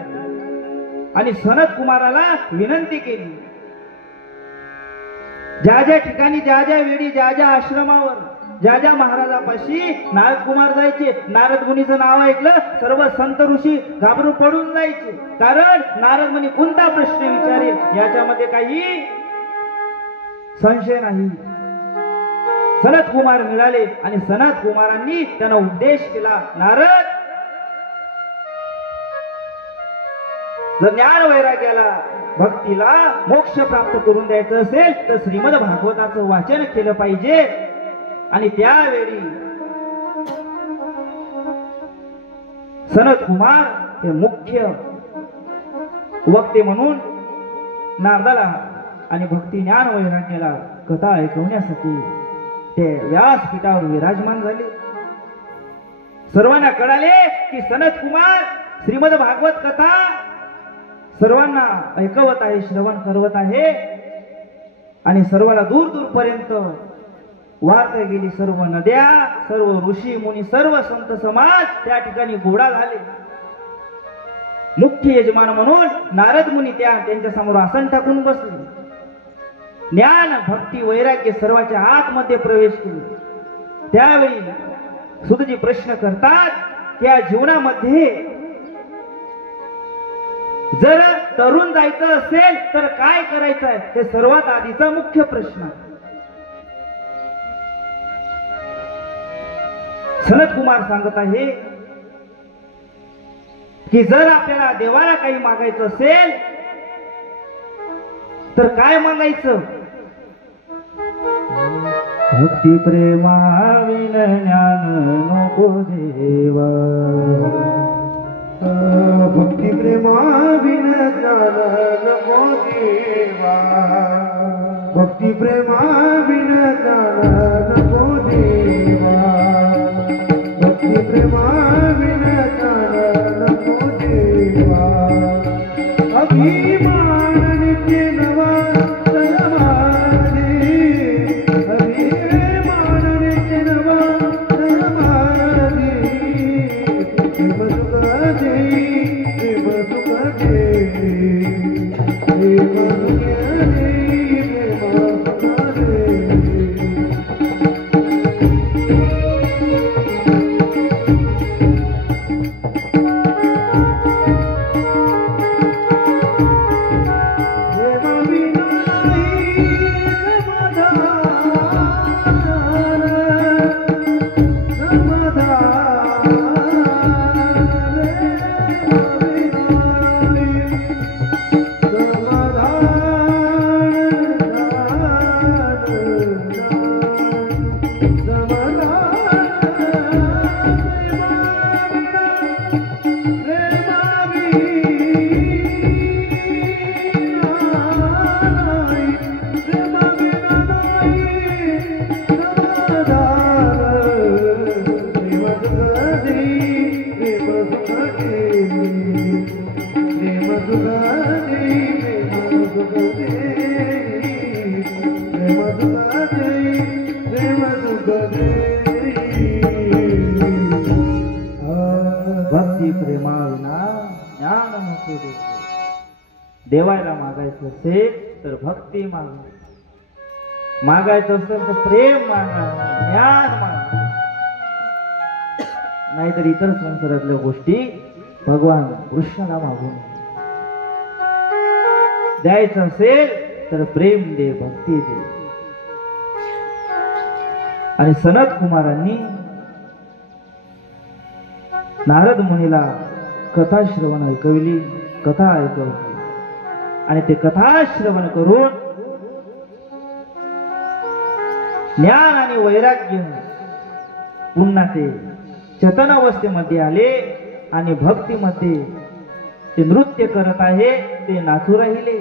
आणि सनत कुमाराला विनंती केली, ज्या ज्या ठिकाणी, ज्या ज्या वेळी, ज्या ज्या आश्रमावर, ज्या ज्या महाराजापाशी नारद कुमार जायचे, नारद मुनीचं नाव ऐकलं सर्व संत ऋषी घाबरून पडून जायचे. कारण नारद मुनी कोणता प्रश्न विचारेल याच्यामध्ये काही संशय नाही. सनत कुमार मिळाले आणि सनत कुमारांनी त्यांना उपदेश केला, नारद, जर ज्ञान वैराग्याला भक्तीला मोक्ष प्राप्त करून द्यायचं असेल तर श्रीमद भागवताचं वाचन केलं पाहिजे. आणि त्यावेळी सनत कुमार हे मुख्य वक्ते म्हणून नारदाला आणि भक्ती ज्ञान वैराग्याला कथा ऐकवण्यासाठी ते व्यासपीठावर विराजमान झाले. सर्वांना कळाले की सनत कुमार श्रीमद भागवत कथा सर्वांना ऐकवत आहे, श्रवण करवत आहे. आणि सर्वांना दूर दूर पर्यंत वार्ता गेली. सर्व नद्या, सर्व ऋषी मुनी, सर्व संत समाज त्या ठिकाणी गोळा झाले. मुख्य यजमान म्हणून नारद मुनी त्यांच्या समोर आसन टाकून बसले. ज्ञान भक्ती वैराग्य सर्वांच्या आतमध्ये प्रवेश केले. त्यावेळी सुतजी प्रश्न करतात की या जीवनामध्ये जर तरुण जायचं असेल तर काय करायचं आहे, हे सर्वात आधीचा मुख्य प्रश्न. सनत कुमार सांगत आहे की जर आपल्याला देवाला काही मागायचं असेल तर काय मागायचं? भक्ती प्रेमाविन ज्ञान नको देवा, भक्ती प्रेमाविन ज्ञान नको देवा, भक्ती प्रेमाविन ज्ञान नको देवा, भक्ती प्रेमाविन ज्ञान नको देवा. अभिमान नित्य नवा तलवारी, अभिमान नित्य नवा तलवारी. प्रेम सुख दे, प्रेम सुख दे, प्रेम सुख दे, प्रेम सुख दे. भक्ती प्रेमाविना ज्ञान नको देवा. देवायला मागायचं असेल तर भक्ती मागा, मागायचं असेल तर प्रेम मागा, ज्ञान मागा. नाहीतर इतर संसारातल्या गोष्टी भगवान कृष्णाला मागून द्यायचं असेल तर प्रेम दे, भक्ती दे. आणि सनत कुमारांनी नारद मुनीला कथा श्रवण ऐकवली, कथा ऐकवली. आणि ते कथा श्रवण करून ज्ञान आणि वैराग्य पुन्हा ते चेतन अवस्थेमध्ये आले आणि भक्तीमध्ये ते नृत्य करत आहे, ते नाचू राहिले.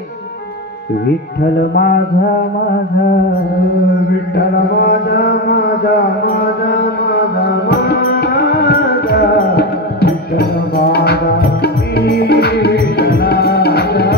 विठ्ठल माझा माझा, विठ्ठल माझा माझा माझा माझा माझा, विठ्ठल माझा मी विठ्ठलाचा.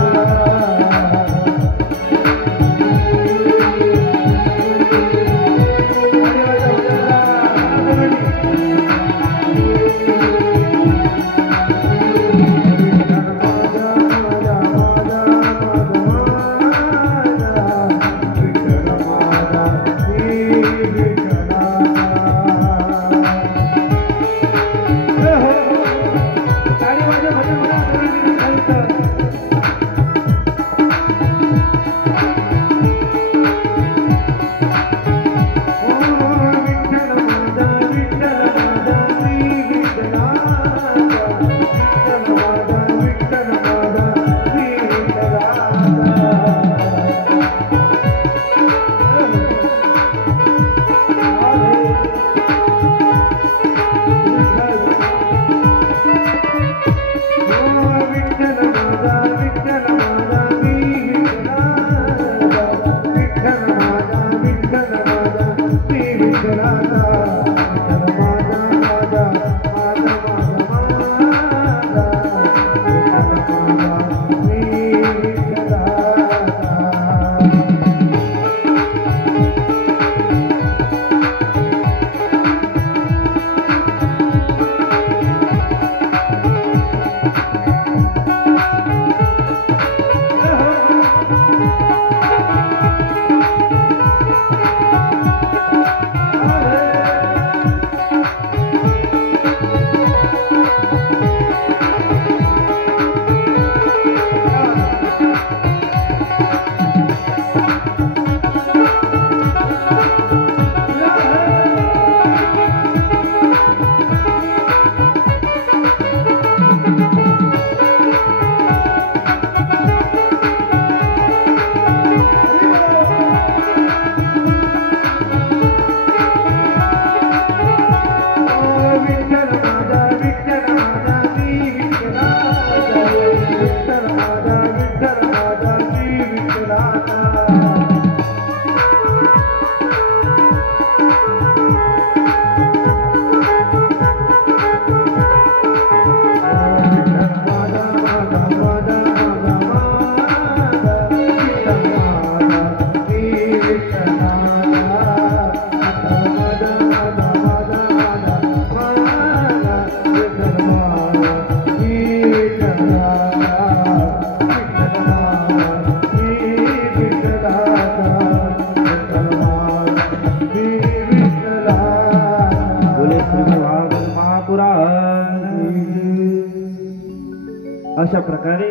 अशा प्रकारे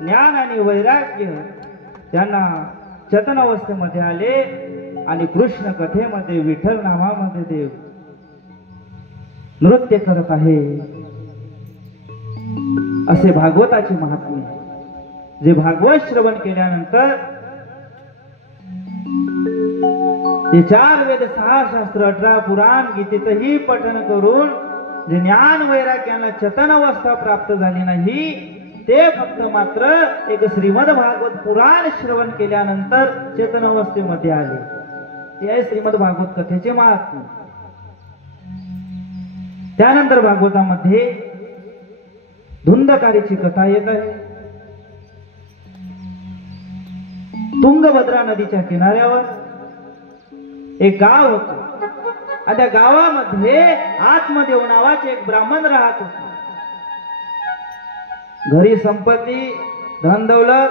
ज्ञान आणि वैराग्य त्यांना चेतन अवस्थेमध्ये आले आणि कृष्ण कथेमध्ये विठ्ठल नामामध्ये देव नृत्य करत आहे. असे भागवताचे महात्म्य, जे भागवत श्रवण केल्यानंतर ते 4 वेद 6 शास्त्र 18 पुराण गीतेतही पठण करून जे ज्ञान वैराग्याला चेतन अवस्था प्राप्त झाली नाही, ते फक्त मात्र एक श्रीमद भागवत पुराण श्रवण केल्यानंतर चेतन अवस्थेमध्ये आले. ते आहे श्रीमद भागवत कथेचे महात्म्य. त्यानंतर भागवतामध्ये धुंदकारीची कथा येत आहे. तुंगभद्रा नदीच्या किनाऱ्यावर एक गाव होतं आणि त्या गावामध्ये आत्मदेव नावाचे एक ब्राह्मण राहत होते. घरी संपत्ती, धन दौलत,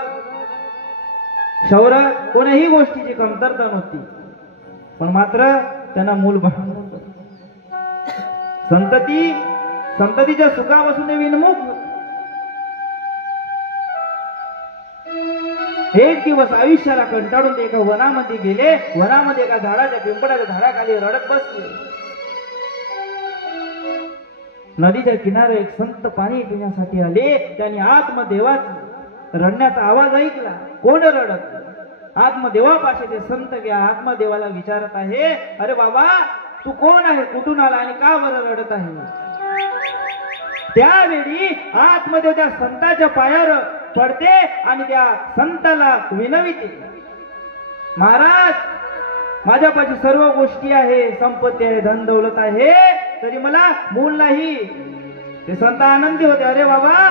शौर्य कोणत्याही गोष्टीची कमतरता नव्हती, पण मात्र त्यांना मूल बाळ नव्हतं. संततीच्या सुखापासून ते विनमुख होते. एक दिवस आयुष्याला कंटाळून ते एका वनामध्ये गेले. वनामध्ये एका झाडाच्या पिंपळाच्या झाडाखाली रडत बसले. नदीच्या किनारे एक संत पाणी पिण्यासाठी आले. त्यांनी आत्मदेवाचा रडण्याचा आवाज ऐकला. कोण रडत? आत्मदेवापाशी ते संत घ्या आत्मदेवाला विचारत आहे, अरे बाबा तू कोण आहे, कुठून आला आणि का बरं रडत आहे? त्यावेळी आत्मदेव त्या संताच्या पायावर पडते आणि त्या संताला विनविते, महाराज माझ्यापाशी सर्व गोष्टी आहे, संपत्ती आहे, धन दौलत आहे, तरी मला मूल नाही. ते संत आनंदी होते, अरे बाबा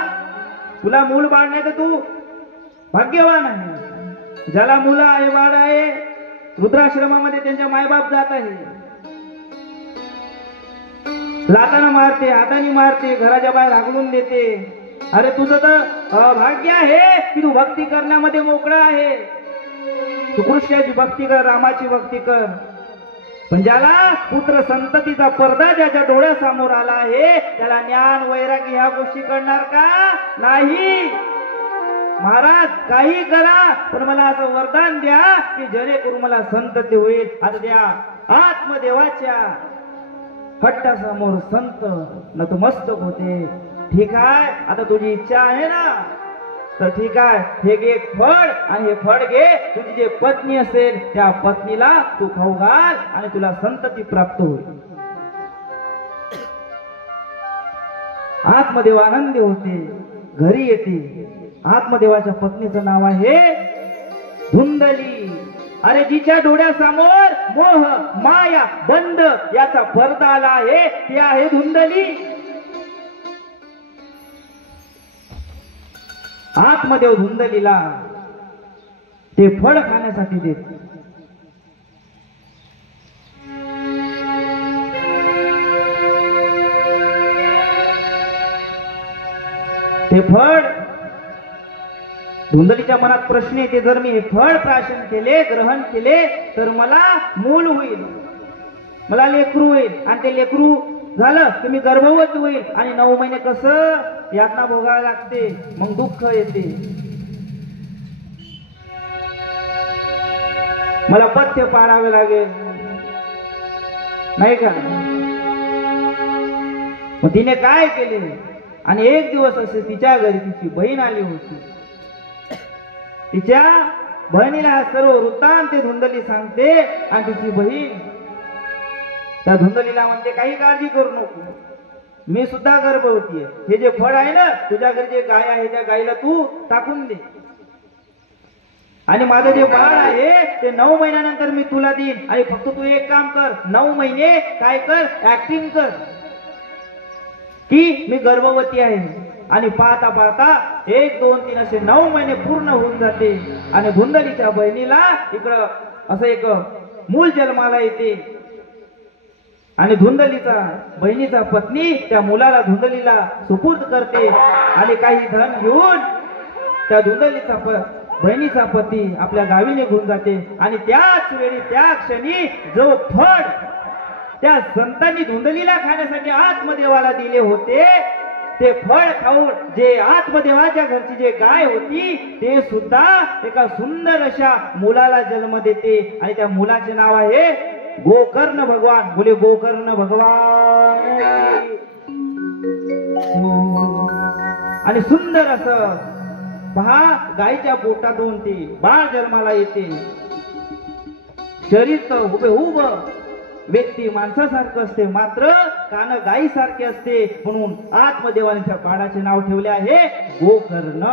तुला मूल बाळ नाही तर तू भाग्यवान आहे. ज्याला मुलं आहे बाळ आहे वृद्धाश्रमामध्ये त्यांच्या मायबाप जात आहे, लाताना मारते, हाताने मारते, घराच्या बाहेर हाकलून देते. अरे तुझं तर भाग्य आहे की तू भक्ती करण्यामध्ये मोकळा आहे. तू कृष्णाची भक्ती कर, रामाची भक्ती कर. पण ज्याला पुत्र संततीचा पडदा ज्याच्या डोळ्यासमोर आला आहे त्याला ज्ञान वैराग्य ह्या गोष्टी कळणार का? नाही. महाराज काही करा पण मला असं वरदान द्या की जेणेकरून मला संतती होईल. आता त्या आत्मदेवाच्या हट्टासमोर संत नतमस्तक होते. ठीक आहे, आता तुझी इच्छा आहे ना, तर ठीक आहे, हे घे फळ आणि हे फळ घे, तुझी जे पत्नी असेल त्या पत्नीला तू खाऊ घाल आणि तुला संतती प्राप्त होईल. आत्मदेव आनंदी होते, घरी येते. आत्मदेवाच्या पत्नीचं नाव आहे धुंदली. अरे जिच्या डोळ्यासमोर मोह माया बंद याचा पडदा आला आहे ती आहे धुंदली. आत्मदेव धुंदलीला ते फळ खाण्यासाठी देत. ते फळ धुंदलीच्या मनात प्रश्न येते, जर मी हे फळ प्राशन केले, ग्रहण केले तर मला मूल होईल, मला लेकरू होईल, आणि ते लेकरू झालं की मी गर्भवती होईल आणि 9 महिने कसं यातना भोगायला लागते, मग दुःख येते. मला पथ्य पाळावे लागेल नाही का? मग तिने काय केले, आणि एक दिवस असे तिच्या घरी तिची बहीण आली होती. तिच्या बहिणीला सर्व वृत्तांत ते धुंदली सांगते आणि तिची बहीण त्या धुंदलीला म्हणते, काही काळजी करू नको, मी सुद्धा गर्भवती आहे. हे जे फळ आहे ना, तुझ्या घरी जे गाय आहे त्या गायीला तू टाकून दे, आणि माझं जे बाळ आहे ते 9 महिन्यानंतर मी तुला देईन. आणि फक्त तू एक काम कर, 9 महिने काय कर, ऍक्टिंग कर की मी गर्भवती आहे. आणि पाहता पाहता 1 2 3 असे 9 महिने पूर्ण होऊन जाते आणि धुंदलीच्या बहिणीला इकडं असं एक मूल जन्माला येते. आणि धुंदलीचा बहिणीचा पत्नी त्या मुलाला धुंदलीला सुपूर्द करते आणि काही धन घेऊन त्या धुंदलीचा बहिणीचा पती आपल्या गावी निघून जाते. आणि त्याच वेळी त्या क्षणी जो फळ त्या संतांनी धुंदलीला खाण्यासाठी आत्मदेवाला दिले होते ते फळ खाऊन जे आत्मदेवाच्या घरची जे गाय होती ते सुद्धा एका सुंदर अशा मुलाला जन्म देते. आणि त्या मुलाचे नाव आहे गोकर्ण भगवान. बोले गोकर्ण भगवान. आणि सुंदर असं पहा, गायीच्या पोटातून ते बाळ जन्माला येते. शरीर तर हुबेहूब व्यक्ती माणसासारखं असते, मात्र कान गायीसारखे असते. म्हणून आत्मदेवाने त्या बाळाचे नाव ठेवले आहे गोकर्ण.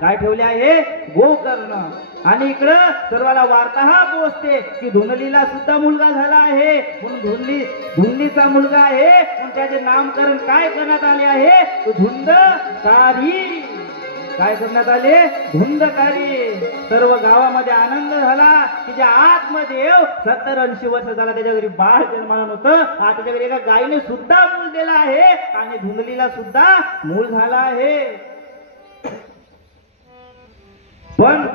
काय ठेवले आहे? गोकर्ण. आणि इकडं सर्वाला वार्ता हा पोहोचते की धुंदलीला सुद्धा मुलगा झाला आहे, म्हणून धुंदलीचा मुलगा आहे म्हणून त्याचे नामकरण काय करण्यात आले आहे? धुंदकारी. काय करण्यात आले? धुंदकारी. सर्व गावामध्ये आनंद झाला की ज्या आत्मदेव 70-80 वर्ष झाला त्याच्या घरी बाळ जन्माला नव्हतं, आता त्याच्या घरी एका गायीने सुद्धा मूल दिला आहे आणि धुंदलीला सुद्धा मूल झाला आहे. पण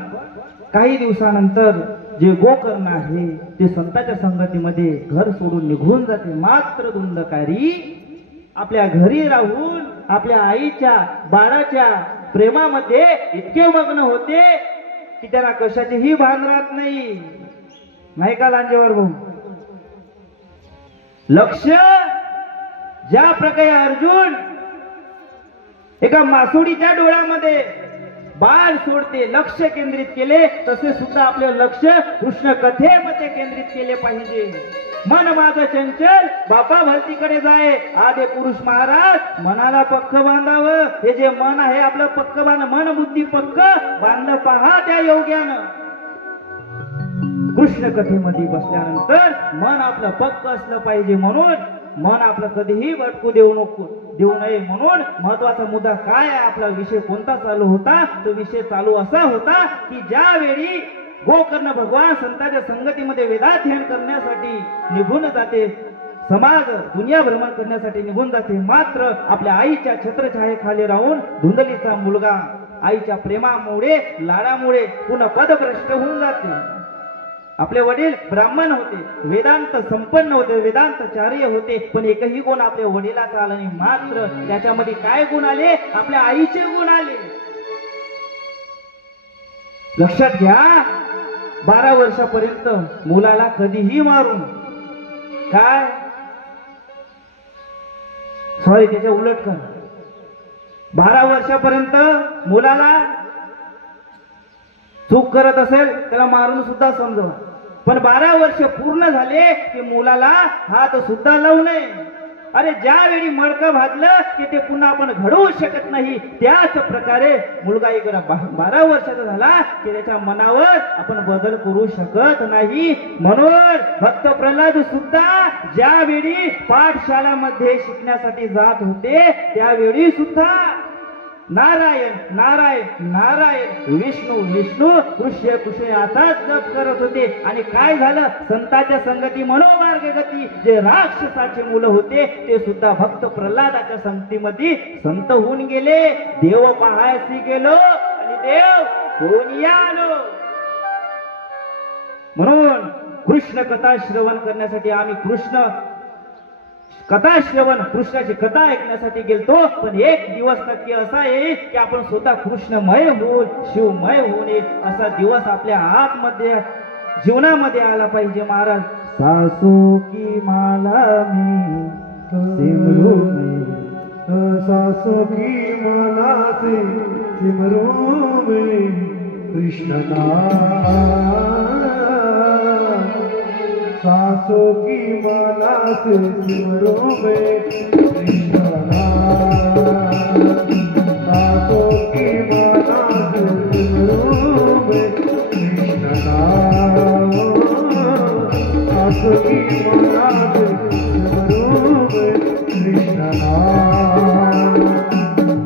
काही दिवसानंतर जे गोकर्ण आहे ते संतांच्या संगतीमध्ये घर सोडून निघून जाते. मात्र धुंदकारी आपल्या घरी राहून आपल्या आईच्या बाळाच्या प्रेमामध्ये इतके मग्न होते की त्यांना कशाचीही भान राहत नाही का लांजेवर भाऊ? लक्ष ज्या प्रकारे अर्जुन एका मासुडीच्या डोळ्यामध्ये बाण सोडते लक्ष केंद्रित केले तसे सुद्धा आपले लक्ष कृष्ण कथेमध्ये केंद्रित केले पाहिजे. मन माझं चंचल बापा भलतीकडे जाय, आदे पुरुष महाराज मनाला पक्क बांधावं. हे जे मन आहे आपलं पक्क मन बुद्धी पक्क बांधलं पहा त्या योग्यानं. कृष्ण कथेमध्ये बसल्यानंतर मन आपलं पक्क असलं पाहिजे, म्हणून मन आपलं कधीही भटकू देऊ नये. म्हणून महत्वाचा मुद्दा काय आहे, आपला विषय कोणता चालू होता, तो विषय चालू असा होता की ज्यावेळी गोकर्ण भगवान संतांच्या संगतीमध्ये वेदाध्ययन करण्यासाठी निघून जाते, समाज दुनिया भ्रमण करण्यासाठी निघून जाते, मात्र आपल्या आईच्या छत्रछायेखाली राहून धुंदलीचा मुलगा आईच्या प्रेमामुळे लाडामुळे पुन्हा पदभ्रष्ट होऊन जाते. आपले वडील ब्राह्मण होते, वेदांत संपन्न होते, वेदांतचार्य होते, पण एकही गुण आपल्या वडिलाचा आला नाही. मात्र त्याच्यामध्ये काय गुण आले, आपल्या आईचे गुण आले. लक्षात घ्या, 12 वर्षापर्यंत मुलाला कधीही मारून काय सॉरी त्याच्या उलट कर, 12 वर्षापर्यंत मुलाला चूक करत असेल त्याला मारून सुद्धा समजवा, पण 12 वर्ष पूर्ण झाले की मुलाला हात सुद्धा लावू नये. अरे ज्यावेळी मडकं भाजलं की ते पुन्हा आपण घडवू शकत नाही, त्याच प्रकारे मुलगा एक 12 वर्षाचा झाला की त्याच्या मनावर आपण बदल करू शकत नाही. म्हणून भक्त प्रल्हाद सुद्धा ज्यावेळी पाठशाळामध्ये शिकण्यासाठी जात होते त्यावेळी सुद्धा नारायण नारायण नारायण विष्णू विष्णू कृष्ण कृष्ण असाच जप करत होते. आणि काय झालं, संतांच्या संगती मनोमार्ग गती, जे राक्षसाचे मुलं होते ते सुद्धा भक्त प्रल्हादाच्या संगतीमध्ये संत होऊन गेले. देव पाहायची गेलो आणि देव होऊन आलो. म्हणून कृष्ण कथा श्रवण करण्यासाठी आम्ही कृष्ण कथा श्रवण कृष्णाची कथा ऐकण्यासाठी गेलतो, पण एक दिवस नक्की असा येईल की आपण स्वतः कृष्णमय होऊन शिवमय होऊन येईल. असा दिवस आपल्या आतमध्ये जीवनामध्ये आला पाहिजे. महाराज सासू की माला मी सिमरू में, सासू की माला से सिमरू में कृष्ण नाम, सासों की माला से सिमरो में कृष्ण नाम, सासों की माला से सिमरो में कृष्ण नाम, सासों की माला से सिमरो में कृष्ण नाम.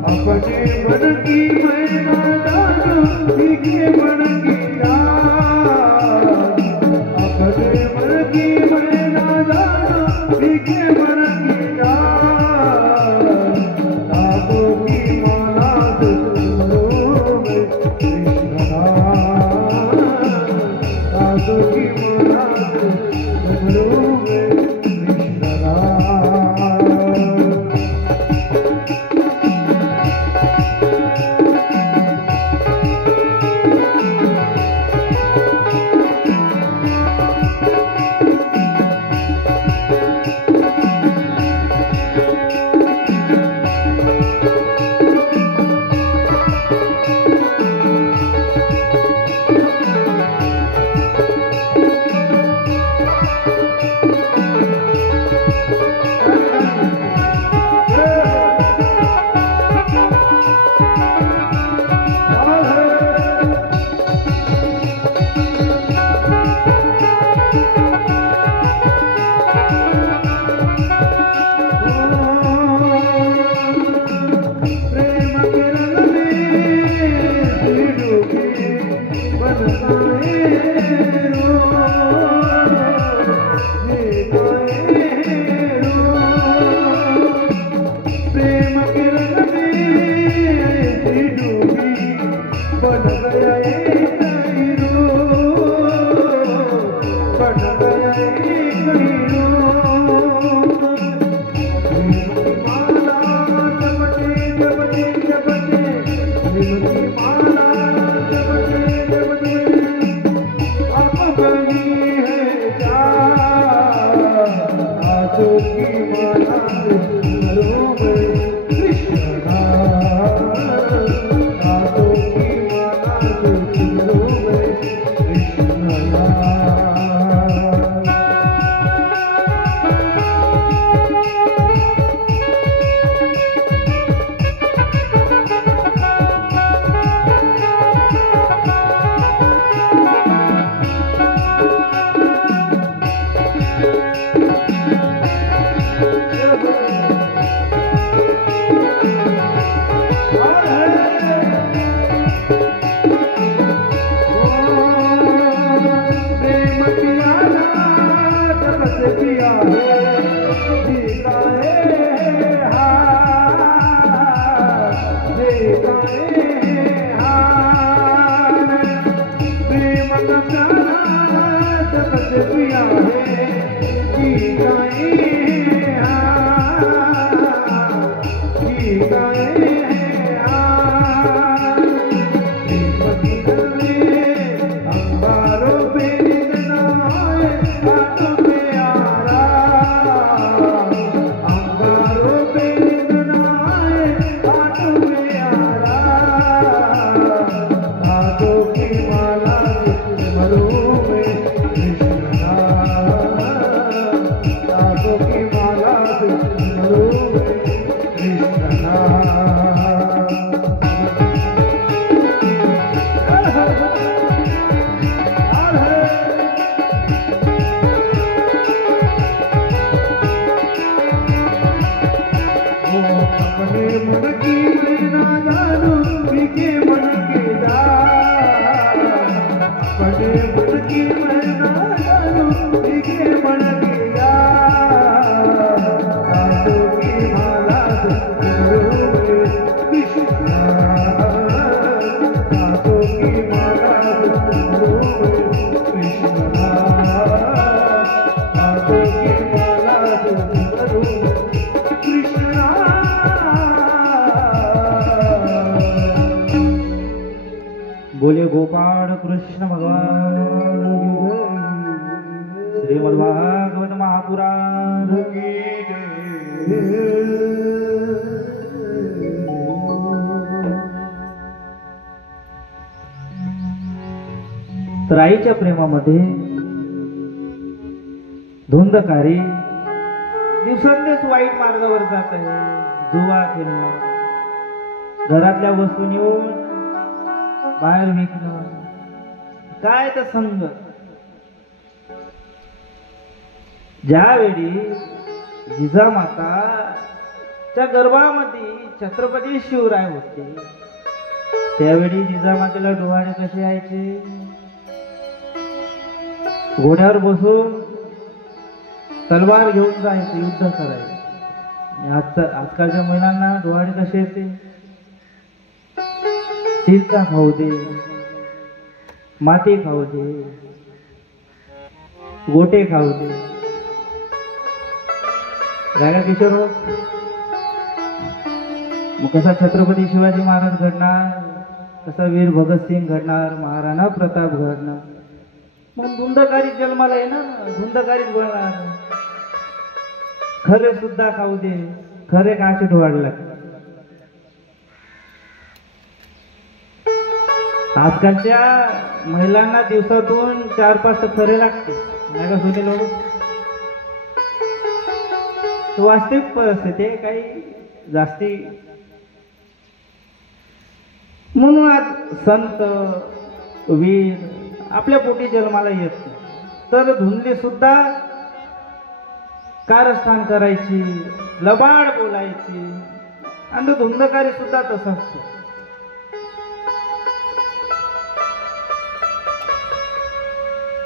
अपने मन की मैं ना जानो, सीखे मन की जान, अपने मन की मैं ना जानो, सीखे मन की जान, सासों की पिया है जीता है हार जीता है हार प्रेम का प्यारा जगत पिया है जीता है हार जीता है बोले गोपाल कृष्ण भगवान श्रीमद्भागवत महापुराण की तर आईच्या प्रेमामध्ये धुंदकारी दिवसेंदिवस वाईट मार्गावर जात आहे. जुवा खेळणं, घरातल्या वस्तू नेऊन बाहेर विकणं, काय तर संग. ज्यावेळी जिजामाता त्या गर्भामध्ये छत्रपती शिवराय होते त्यावेळी जिजामातेला डोहाळे कसे यायचे? घोड्यावर बसून तलवार घेऊन जायचे, युद्ध करायचे. आजकालच्या महिलांना डोहाळे कसे येते? चिंचा खाऊ दे, माती खाऊ दे, गोटे खाऊ दे. रागा किशोर हो, मग कसा छत्रपती शिवाजी महाराज घडणार, कसा वीर भगतसिंग घडणार, महाराणा प्रताप घडणार. मग धुंदकारी जन्माला येणार, धुंदकारीच बनणार. खरे सुद्धा खाऊ दे, खरे काचे डोहाळे लागतात. आजकालच्या महिलांना दिवसातून 4-5 खरे लागते, नाही का सुनील लोक? वास्तविक परिस्थिती काही जास्ती. म्हणून आज संत वीर आपल्या पोटी जन्माला येत नाही, तर धुंदली सुद्धा कारस्थान करायची, लबाड बोलायची. आणि धुंदकारी सुद्धा तसा असतो.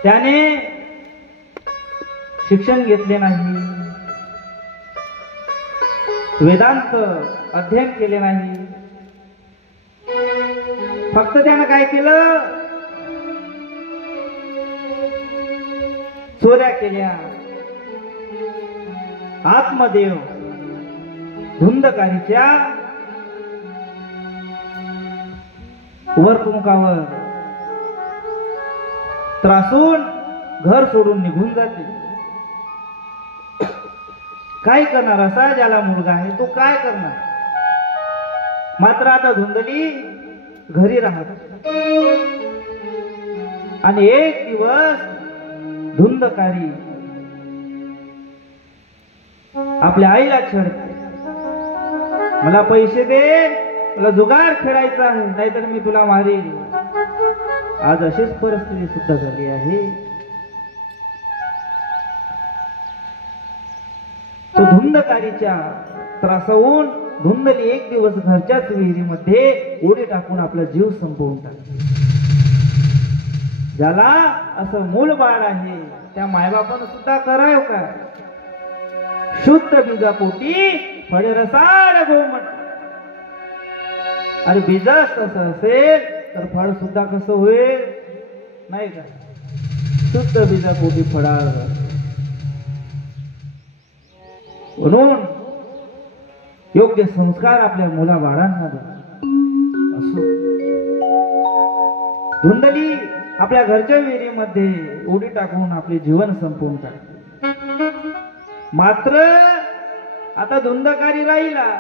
त्याने शिक्षण घेतले नाही, वेदांत अध्ययन केले नाही. फक्त त्यानं काय केलं? चोऱ्या केल्या. आत्मदेव धुंदकारीच्या वरकुंकावर त्रासून घर सोडून निघून जाते. काय करणार? असा ज्याला मुलगा आहे तो काय करणार? मात्र आता धुंदली घरी राहत. आणि एक दिवस धुंदकारी आपल्या आईला छळते, मला पैसे दे, मला जुगार खेळायचा आहे, नाहीतर मी तुला मारेल. आज अशीच परिस्थिती सुद्धा झाली आहे. तो धुंदकारीच्या त्रासावून धुंदली एक दिवस घरच्याच विहिरीमध्ये उडी टाकून आपला जीव संपवून टाकला. ज्याला असं मूल बाळ आहे त्या मायबापानं सुद्धा करावं का? शुद्ध बीजापोटी फळे रसाळ गोमट. अरे बीजच कसं असेल तर फळ सुद्धा कसं होईल नाही का? शुद्ध बीजापोटी फळाळ. म्हणून योग्य संस्कार आपल्या मुला बाळांना असो. धुंदली आपल्या घरच्या विहिरीमध्ये उडी टाकून आपले जीवन संपवून टाकते. मात्र आता धुंदकारी राहिला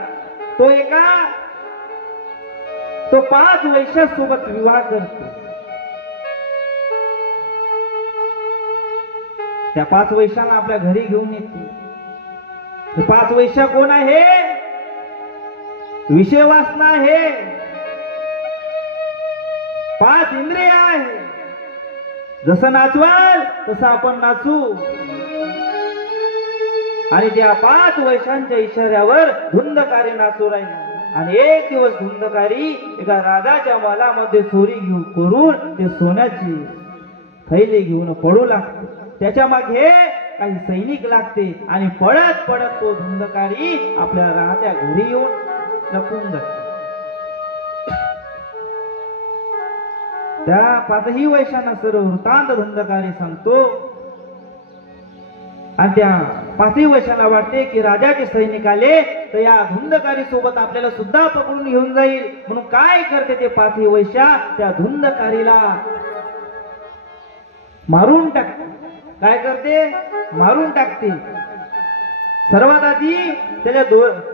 तो 5 वैश्यासोबत विवाह करतो. त्या 5 वैश्याला आपल्या घरी घेऊन येते. ते 5 वैश्य कोण आहे? विषय वासना आहे, 5 इंद्रिय आहे. जसं नाचवाल तसं आपण नाचू. आणि त्या 5 वैश्यांच्या इशाऱ्यावर धुंदकारी नाचू राहिला. आणि एक दिवस धुंदकारी एका राजाच्या महालामध्ये चोरी करून ते सोन्याची थैली घेऊन पळू लागतो. त्याच्या मागे काही सैनिक लागते आणि पळत पळत तो धुंदकारी आपल्या राहत्या घरी येऊन लपून जातो. त्या 5ही वैश्यांना सर्व वृत्तांत धुंदकारी सांगतो. आणि त्या 5ही वैश्याला वाटते की राजाचे सैनिक आले तर या धुंदकारी सोबत आपल्याला सुद्धा पकडून घेऊन जाईल. म्हणून काय करते ते 5ही वैश्या? त्या धुंदकारीला मारून टाकते. काय करते? मारून टाकते. सर्वात आधी त्याच्या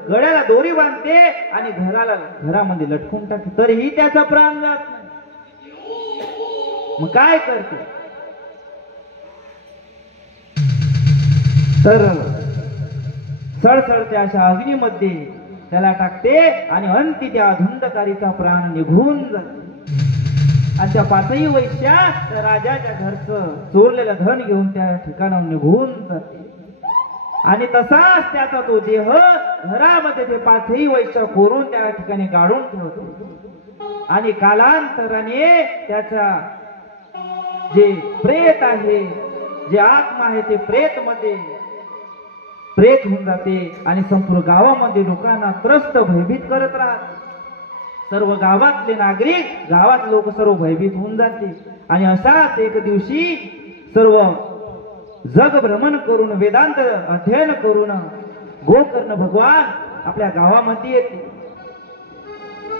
गळ्याला दोरी बांधते आणि घरामध्ये लटकून टाकते. तरीही त्याचा प्राण जात नाही. मग काय करते? तर सळसळत्या अशा अग्नीमध्ये त्याला टाकते आणि अंती त्या धुंदकारीचा प्राण निघून जातो. आणि त्या 5ही वैश्या त्या राजाच्या घरचं चोरलेलं धन घेऊन त्या ठिकाणाहून निघून जाते. आणि तसाच त्याचा तो देह घरामध्ये ते 5ही वैश्य कोरून त्या ठिकाणी गाडून ठेवतो. आणि कालांतराने त्याचा जे प्रेत आहे, जे आत्मा आहे, ते प्रेत होऊन जाते आणि संपूर्ण गावामध्ये लोकांना त्रस्त भयभीत करत राहत. सर्व गावातले नागरिक, गावात लोक सर्व भयभीत होऊन जाते. आणि असाच एक दिवशी सर्व जग भ्रमण करून वेदांत अध्ययन करून गोकर्ण भगवान आपल्या गावामध्ये येते.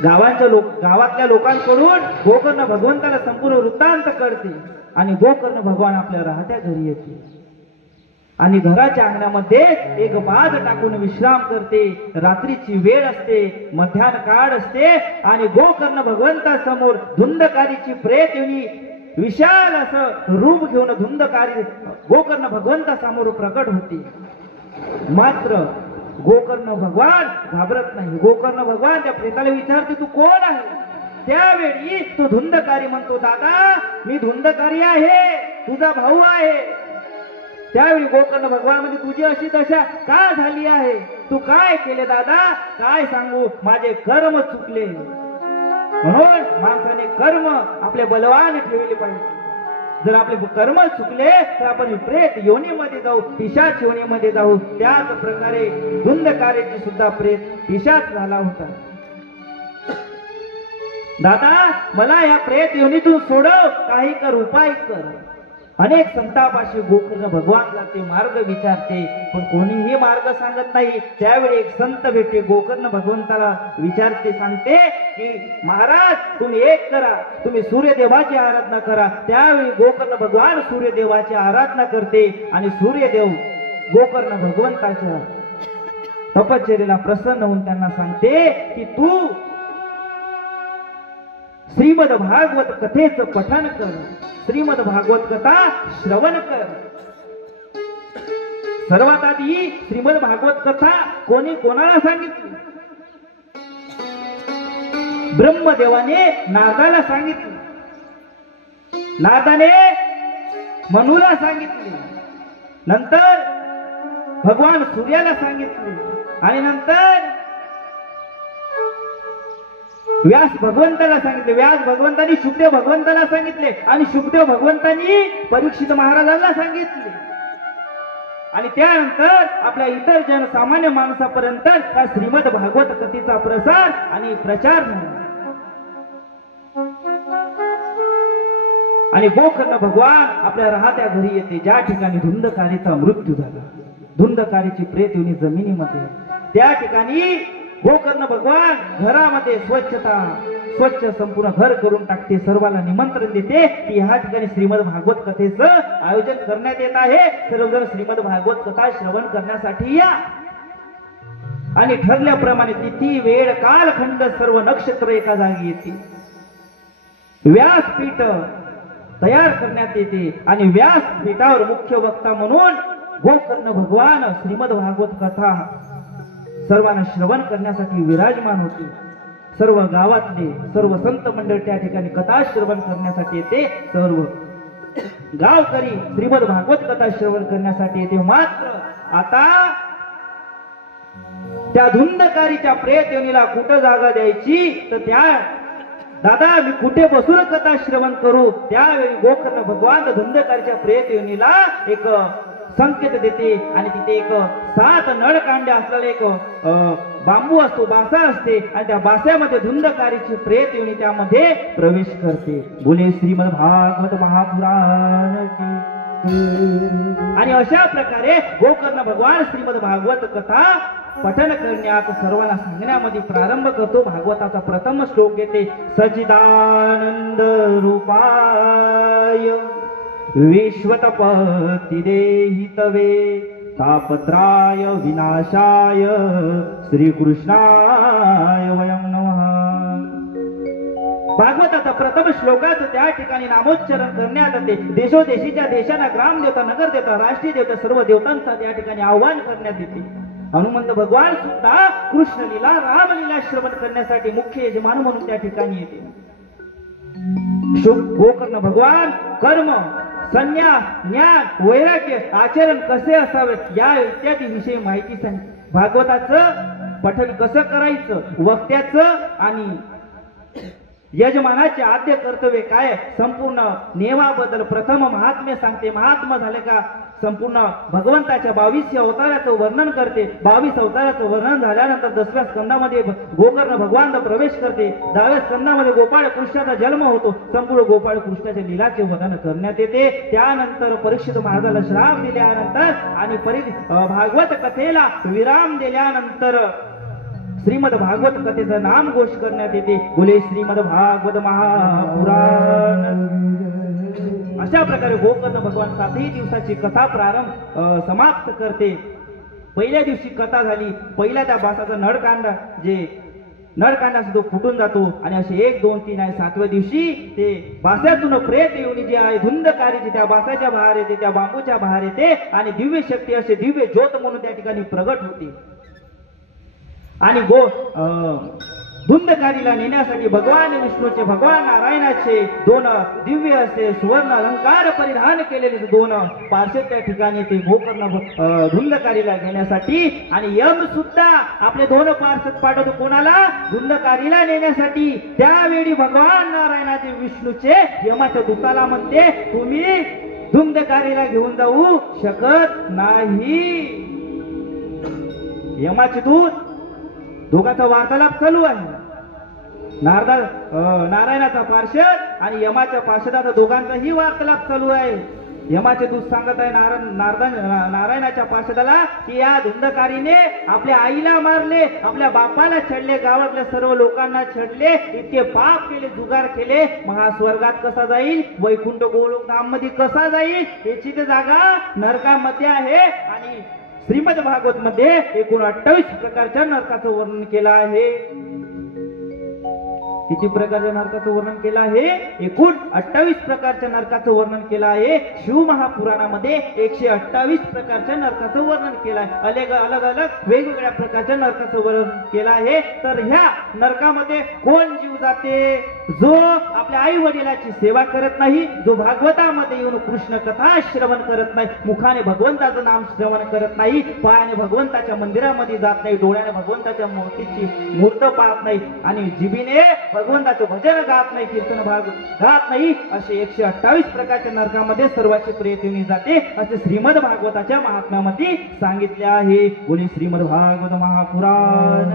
गावातल्या लोकांकडून गोकर्ण भगवंताला संपूर्ण वृत्तांत कळते. आणि गोकर्ण भगवान आपल्या राहत्या घरी येते. आणि घराच्या अंगणामध्ये एक बाज टाकून विश्राम करते. रात्रीची वेळ असते, मध्यान्ह काळ असते. आणि गोकर्ण भगवंतासमोर धुंदकारीची प्रेत येऊन विशाल असं रूप घेऊन धुंदकारी गोकर्ण भगवंतासमोर प्रकट होते. मात्र गोकर्ण भगवान घाबरत नाही. गोकर्ण भगवान त्या प्रेताला विचारते, तू कोण आहे? त्यावेळी तो धुंदकारी म्हणतो, दादा मी धुंदकारी आहे, तुझा भाऊ आहे. त्यावेळी गोकर्ण भगवान म्हणजे तुझी अशी दशा का झाली आहे? तू काय केले दादा? काय सांगू, माझे कर्म चुकले. म्हणून माणसाने कर्म आपले बलवान ठेवले पाहिजे. जर आपले कर्म चुकले तर आपण प्रेत योनीमध्ये जाऊ, पिशाच योनीमध्ये जाऊ. त्याच प्रकारे धुंदकारीची सुद्धा प्रेत पिशाच झाला होता. दादा मला या प्रेत योनीतून सोडव, काही कर, उपाय कर. अनेक संतापाशी गोकर्ण भगवानला ते मार्ग विचारते, पण कोणीही मार्ग सांगत नाही. त्यावेळी एक संत भेटते, गोकर्ण भगवंताला विचारते, सांगते की महाराज तुम्ही एक करा, तुम्ही सूर्यदेवाची आराधना करा. त्यावेळी गोकर्ण भगवान सूर्यदेवाची आराधना करते आणि सूर्यदेव गोकर्ण भगवंताच्या तपश्चर्येला प्रसन्न होऊन त्यांना सांगते की तू श्रीमद भागवत कथेचं पठन कर, श्रीमद भागवत कथा श्रवण कर. सर्वात आधी श्रीमद भागवत कथा कोणी कोणाला सांगितली? ब्रह्मदेवाने नारदाला सांगितली, नारदाने मनूला सांगितली, नंतर भगवान सूर्याला सांगितले आणि नंतर व्यास भगवंताला सांगितले, व्यास भगवंतांनी शुकदेव भगवंताला सांगितले आणि शुकदेव भगवंतांनी परीक्षित महाराजांना सांगितले. आणि त्यानंतर आपल्या इतर जनसामान्य माणसापर्यंत त्या श्रीमद भागवत कथेचा प्रसार आणि प्रचार झाला. आणि गोकर्ण भगवान आपल्या राहत्या घरी येते, ज्या ठिकाणी धुंदकारीचा मृत्यू झाला. धुंदकारीची प्रेत येऊन जमिनीमध्ये, त्या ठिकाणी गोकर्ण भगवान घरामध्ये स्वच्छ संपूर्ण घर करून टाकते. सर्वांना निमंत्रण देते की ह्या ठिकाणी श्रीमद भागवत कथेचं आयोजन करण्यात येत आहे, सर्वजण श्रीमद भागवत कथा श्रवण करण्यासाठी या. आणि ठरल्याप्रमाणे तिथी वेळ कालखंड सर्व नक्षत्र एका जागी येते. व्यासपीठ तयार करण्यात येते आणि व्यासपीठावर मुख्य वक्ता म्हणून गोकर्ण भगवान श्रीमद भागवत कथा सर्वांना श्रवण करण्यासाठी विराजमान होते. सर्व गावातले सर्व संत मंडळ त्या ठिकाणी कथा श्रवण करण्यासाठी येते. सर्व गावकरी श्रीमद भागवत कथा श्रवण करण्यासाठी येते. मात्र आता त्या धुंदकारीच्या प्रेत योनीला कुठं जागा द्यायची, तर त्या दादा मी कुठे बसून कथा श्रवण करू. त्यावेळी गोकर्ण भगवान धुंदकारीच्या प्रेत योनीला एक संकेत देते आणि तिथे एक 7 नळकांड्या असलेला एक बांबू असतो, बासा असते आणि त्या बास्यामध्ये धुंदकारीची प्रेत योनी त्यामध्ये प्रवेश करते. बोले श्रीमद भागवत महापुराण की. आणि अशा प्रकारे गोकर्ण भगवान श्रीमद भागवत कथा पठन करण्यात सर्वांना सांगण्यामध्ये प्रारंभ करतो. भागवताचा प्रथम श्लोक येते. सच्चिदानंद रूपाय विश्वतपति देहितवे तापत्राय विनाशाय श्रीकृष्णाय वयं नमः. भागवताचा प्रथम श्लोकाचं त्या ठिकाणी नामोच्चारण करण्यात येते. देशोदेशीच्या देशांना ग्रामदेवता, नगरदेवता, राष्ट्रीय देवता सर्व देवतांचा त्या ठिकाणी आवाहन करण्यात येते. हनुमंत भगवान सुद्धा कृष्णलीला रामलीला श्रवण करण्यासाठी मुख्य यजमान म्हणून त्या ठिकाणी येते. गोकर्ण भगवान कर्म, संन्यास, ज्ञान, वैराग्य, आचरण कसे असावे या इत्यादी विषयी माहिती सांगते. भागवताचं पठण कसं करायचं, वक्त्याचं आणि यजमानाचे आद्य कर्तव्य काय, संपूर्ण नियमाबद्दल प्रथम महात्म्य सांगते. महात्मा झाले का संपूर्ण भगवंताच्या 22 अवताराचं वर्णन करते. 22 अवताराचं वर्णन झाल्यानंतर 10व्या स्कंदामध्ये गोकर्ण भगवान प्रवेश करते. 10व्या स्कंदामध्ये गोपाळ कृष्णाचा जन्म होतो. संपूर्ण गोपाळ कृष्णाच्या लीलाचे वर्णन करण्यात येते. त्यानंतर परीक्षित महाराजाला श्राप दिल्यानंतर आणि भागवत कथेला विराम दिल्यानंतर श्रीमद भागवत कथेचं नाम घोष करण्यात येते. बोले श्रीमद भागवत महापुराण. अशा प्रकारे गोकर्ण भगवान 7ही दिवसाची कथा समाप्त करते. पहिल्या दिवशी कथा झाली. पहिल्या त्या बासाचा नळकांडा तो फुटून जातो आणि असे 1, 2, 3 आणि 7व्या दिवशी ते बासातून प्रेत येऊन जी आहे धुंदकारीची त्या बासाच्या बाहेर येते, त्या बांबूच्या बाहेर येते आणि दिव्य शक्ती असे दिव्य ज्योत म्हणून त्या ठिकाणी प्रगट होते. आणि धुंदकारीला नेण्यासाठी भगवान विष्णूचे, भगवान नारायणाचे 2 दिव्य असे सुवर्ण अलंकार परिधान केलेले 2 पार्षद त्या ठिकाणी ते गोकर्ण धुंदकारीला घेण्यासाठी. आणि यम सुद्धा आपले 2 पार्षद पाठवतो कोणाला, धुंदकारीला नेण्यासाठी. त्यावेळी भगवान नारायणाचे विष्णूचे यमाच्या दूताला म्हणते तुम्ही धुंदकारीला घेऊन जाऊ शकत नाही. यमाचे दूत दोघांचा वार्तालाप चालू आहे. नारायणाचा पार्षद आणि यमाच्या पार्षदाचा दोघांचाही वार्तालाप चालू आहे. यमाचे दूत सांगत आहे नारायणाच्या पार्षदाला की या धुंदकारीने आपल्या आईला मारले, आपल्या बापाला छडले, गावातल्या सर्व लोकांना छडले, इतके पाप केले, जुगार केले, महास्वर्गात कसा जाईल, वैकुंठ गोलोक धाम मध्ये कसा जाईल, याची ते जागा नरकामध्ये आहे. आणि श्रीमद भागवत मध्ये एकूण 28 प्रकारच्या नरकाचं वर्णन केलं आहे. किती प्रकारच्या नरकाचं वर्णन केलं आहे? एकूण 28 प्रकारच्या नरकाचं वर्णन केलं आहे. शिवमहापुराणामध्ये 128 प्रकारच्या नरकाचं वर्णन केलं आहे. अलग अलग वेगवेगळ्या प्रकारच्या नरकाचं वर्णन केलं आहे. तर ह्या नरकामध्ये कोण जीव जाते? जो आपल्या आई वडिलाची सेवा करत नाही, जो भागवतामध्ये येऊन कृष्ण कथा श्रवण करत नाही, मुखाने भगवंताचं नाम श्रवण करत नाही, पायाने भगवंताच्या मंदिरामध्ये जात नाही, डोळ्याने भगवंताच्या मूर्तीची मूर्त पाहत नाही आणि जिभेने भगवंताचं भजन गात नाही, कीर्तन भाग गात नाही, असे 128 प्रकारच्या नरकामध्ये सर्वांची प्रेत जाते असे श्रीमद भागवताच्या महात्म्यामध्ये सांगितले आहे. बोली श्रीमद भागवत महापुराण.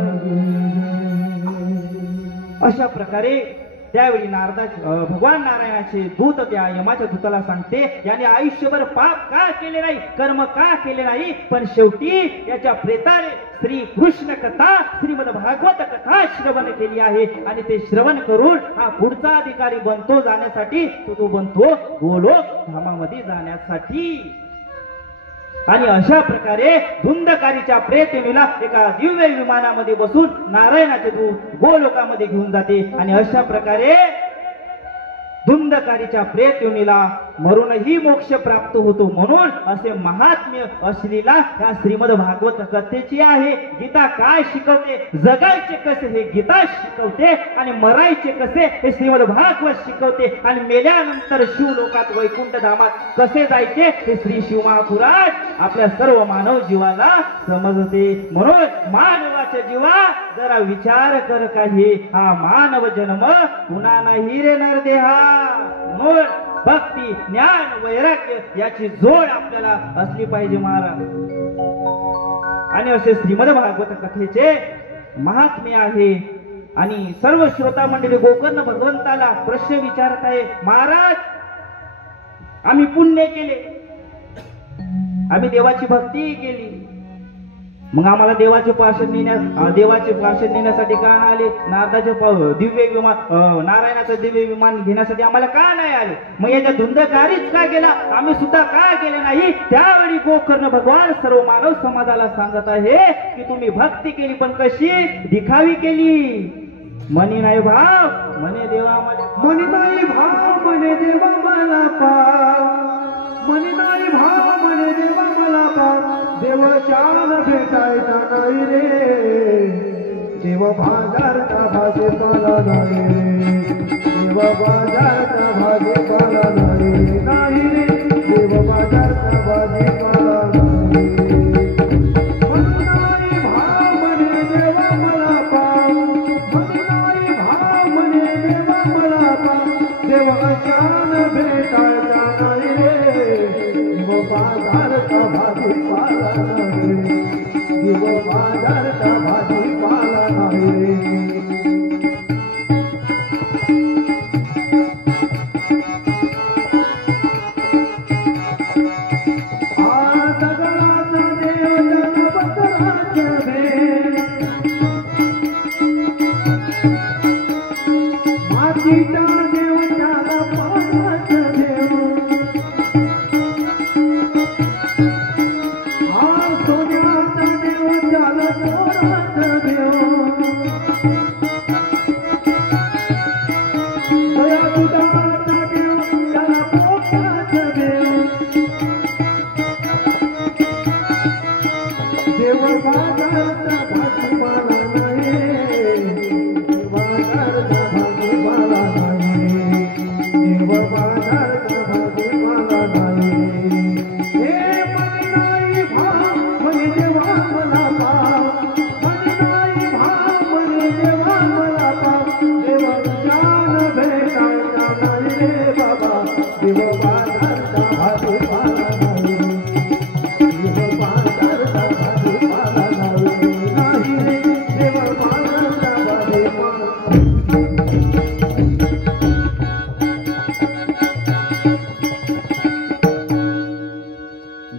अशा प्रकारे त्यावेळी भगवान नारायणाचे दूत त्या यमाच्या दूताला सांगते, याने आयुष्यभर पाप का केले नाही, कर्म का केले नाही, पण शेवटी याच्या प्रेताने श्री कृष्ण कथा श्रीमद भागवत कथा श्रवण केली आहे आणि ते श्रवण करून हा पुढचा अधिकारी बनतो जाण्यासाठी, तो बनतो गोलोक धामामध्ये जाण्यासाठी. आणि अशा प्रकारे धुंदकारीच्या प्रेतयोनीला एका दिव्य विमानामध्ये बसून नारायणाचे दूत गोलोकामध्ये घेऊन जाते आणि अशा प्रकारे धुंदकारीच्या प्रेतयोनीला मरूनही मोक्ष प्राप्त होतो. म्हणून असे महात्म्य असलेला या श्रीमद भागवत कथेची आहे. गीता काय शिकवते? जगायचे कसे हे गीता शिकवते आणि मरायचे कसे हे श्रीमद भागवत शिकवते आणि मेल्यानंतर शिवलोकात वैकुंठ धामात कसे जायचे हे श्री शिवमहापुराण आपल्या सर्व मानव जीवाला समजते. म्हणून मानवाच्या जीवा जरा विचार कर, काही हा मानव जन्म पुन्हा नाही रे नरदेहा. म्हणून भक्ती, ज्ञान, वैराग्य याची जोड आपल्याला असली पाहिजे महाराज. आणि असे श्रीमद भागवत कथेचे महात्म्य आहे. आणि सर्व श्रोता मंडळी गोकर्ण भगवंताला प्रश्न विचारत आहे, महाराज आम्ही पुण्य केले, आम्ही देवाची भक्ती केली, मग आम्हाला देवाचे पाशन नेण्यासाठी का आले? नारदाचे दिव्य विमान, नारायणाचं दिव्य विमान घेण्यासाठी आम्हाला का नाही आले? मग याच्या धुंदकारीच का गेला, आम्ही सुद्धा का गेले नाही? त्यावेळी गोकर्ण भगवान सर्व मानव समाजाला सांगत आहे की तुम्ही भक्ती केली, पण कशी? दिखावी केली. मनी नाही भाव म्हणे देवा मला, मनी नाही भाव म्हणे देवा मला पाव, मनी नाही भाव म्हणे देवा मला पाव, देव शान भेटायचा नाही रे, देव बाजारचा भाजीपाला नाही रे, देव बाजारचा भाजीपाला नाही रे, देव बाजारचा भाजीपाला नाही. मनी नाही भाव म्हणे देवा मला पाव, मनी नाही भाव म्हणे देवा मला पाव, देव शान भेटायचा नाही रे, देव बाजारचा भाजीपाला नाही रे, देव बाजारचा भाजीपाला नाही रे.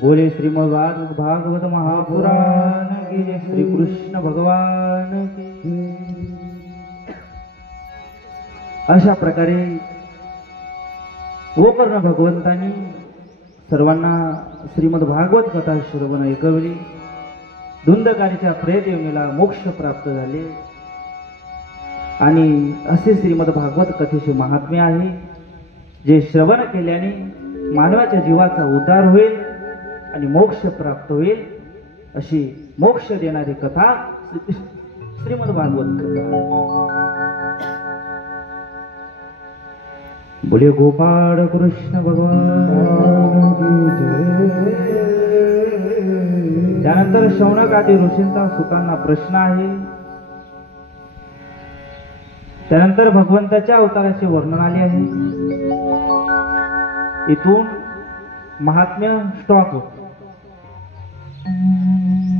बोले श्रीमद भागवत महापुराण की जय. श्री कृष्ण भगवान की. अशा प्रकारे गोकर्ण भगवंतांनी सर्वांना श्रीमद भागवत कथा श्रवण ऐकवली. धुंदकारीच्या प्रेत योनीला मोक्ष प्राप्त झाले आणि असे श्रीमद भागवत कथेचे महात्म्य आहे, जे श्रवण केल्याने मानवाच्या जीवाचा उद्धार होईल आणि मोक्ष प्राप्त होईल, अशी मोक्ष देणारी कथा श्रीमद भागवत कथा. बोले गोपाळ कृष्ण भगवान की जय. त्यानंतर शौनक आदी ऋषींचा सुतांना प्रश्न आहे. त्यानंतर भगवंताच्या अवताराचे वर्णन आले आहे. इथून महात्म्य स्टॉप होत,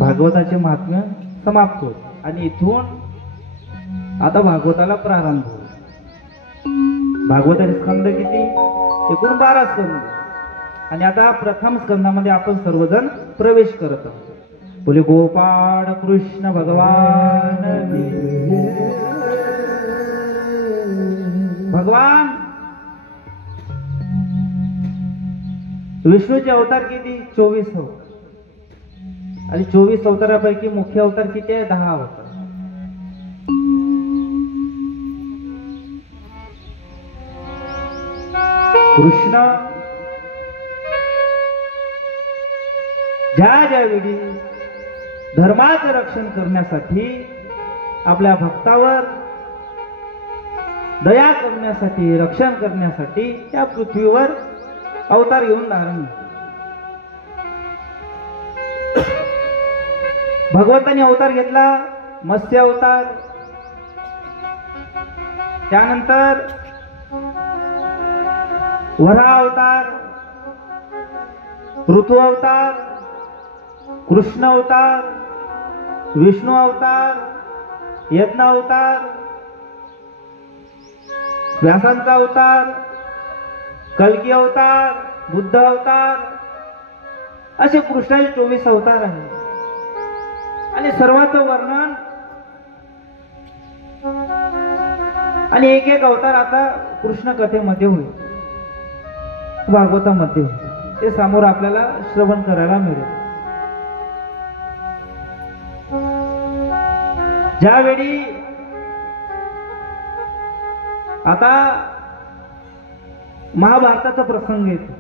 भागवताचे महात्म्य समाप्त होत आणि इथून आता भागवताला प्रारंभ होत. भागवताचे स्कंद किती? एकूण 12 स्कंद. आणि आता प्रथम स्कंदामध्ये आपण सर्वजण प्रवेश करत आहोत. बोले गोपाळ कृष्ण भगवान की जय. भगवान विष्णूचे अवतार किती? 24 अवतार. आणि 24 अवतारापैकी मुख्य अवतार किती आहे? 10 अवतार. कृष्ण ज्या वेळी धर्माचं रक्षण करण्यासाठी, आपल्या भक्तावर दया करण्यासाठी, रक्षण करण्यासाठी या पृथ्वीवर अवतार घेऊन धारण. भगवंतांनी अवतार घेतला मत्स्य अवतार, त्यानंतर वराह अवतार, ऋतु अवतार, कृष्ण अवतार, विष्णू अवतार, यज्ञ अवतार, व्यासांचा अवतार, कल्की अवतार, बुद्ध अवतार, असे कृष्णाचे 24 अवतार आहेत. आणि सर्वांचं वर्णन आणि एक एक अवतार आता कृष्ण कथेमध्ये होईल, भागवतामध्ये. ते समोर आपल्याला श्रवण करायला मिळेल. ज्यावेळी आता महाभारताचा प्रसंग येतो.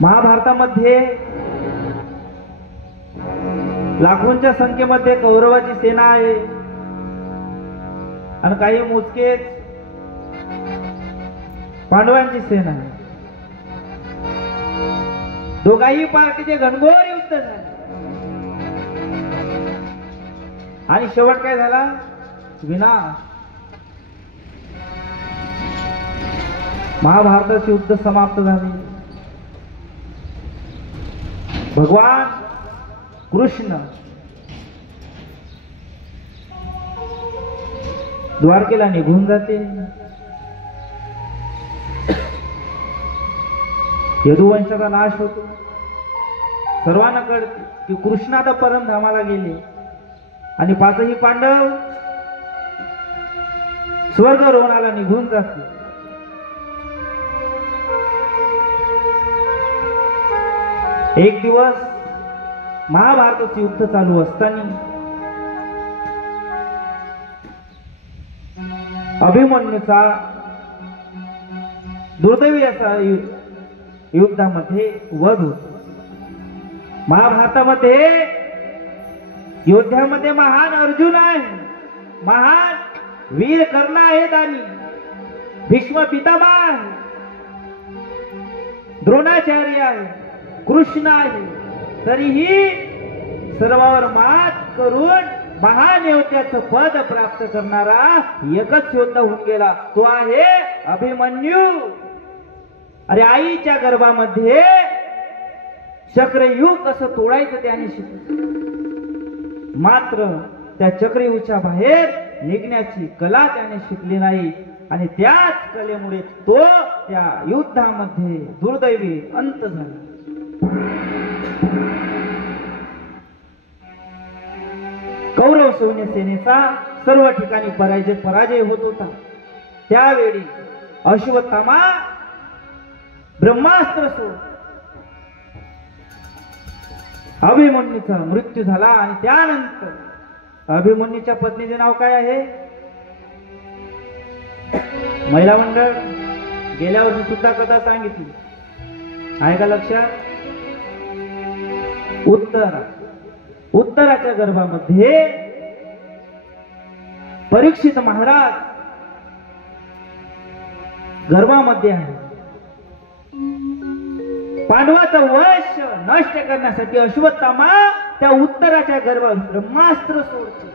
महाभारतामध्ये लाखोंच्या संख्येमध्ये कौरवाची सेना आहे आणि काही मोजकेच पांडवांची सेना आहे. दोघाही पार्टीचे घनघोर युद्ध झाले आणि शेवट काय झाला? विनाश. महाभारताचे युद्ध समाप्त झाले. भगवान कृष्ण द्वारकेला निघून जाते. यदुवंशाचा नाश होतो. सर्वांना कळते की कृष्ण आता परमधामाला गेले आणि 5ही पांडव स्वर्गरोहणाला निघून जाते. एक दिवस महाभारताचे युद्ध चालू असताना अभिमन्यूचा दुर्दैवी असा युद्धामध्ये वध होतो. महाभारतामध्ये योद्ध्यामध्ये महान अर्जुन आहे, महान वीर कर्ण आहे, दानी भीष्म पितामह आहे, द्रोणाचार्य आहे, कृष्ण आहे. तरीही सर्वावर मात करून महान योद्ध्याचं पद प्राप्त करणारा एकच योद्धा होऊन गेला, तो आहे अभिमन्यू. अरे आईच्या गर्भामध्ये चक्रव्यूह कसं तोडायचं त्याने शिकलं, मात्र त्या चक्रव्यूहाच्या बाहेर निघण्याची कला त्याने शिकली नाही आणि त्याच कलेमुळे तो त्या युद्धामध्ये दुर्दैवी अंत झाला. कौरव सैन्य सेनेचा सर्व ठिकाणी पराजय होत होता. त्यावेळी अभिमन्यूचा मृत्यू झाला आणि त्यानंतर अभिमन्यूच्या पत्नीचे नाव काय आहे? महिला मंडळ गेल्या वर्षी सुद्धा कथा सांगितली आहे का लक्षात? उत्तराच्या गर्भामध्ये परीक्षित महाराज गर्भामध्ये आहे. पांडवाचं वश नष्ट करण्यासाठी अश्वत्थामा त्या उत्तराच्या गर्भावर ब्रह्मास्त्र सोडतो.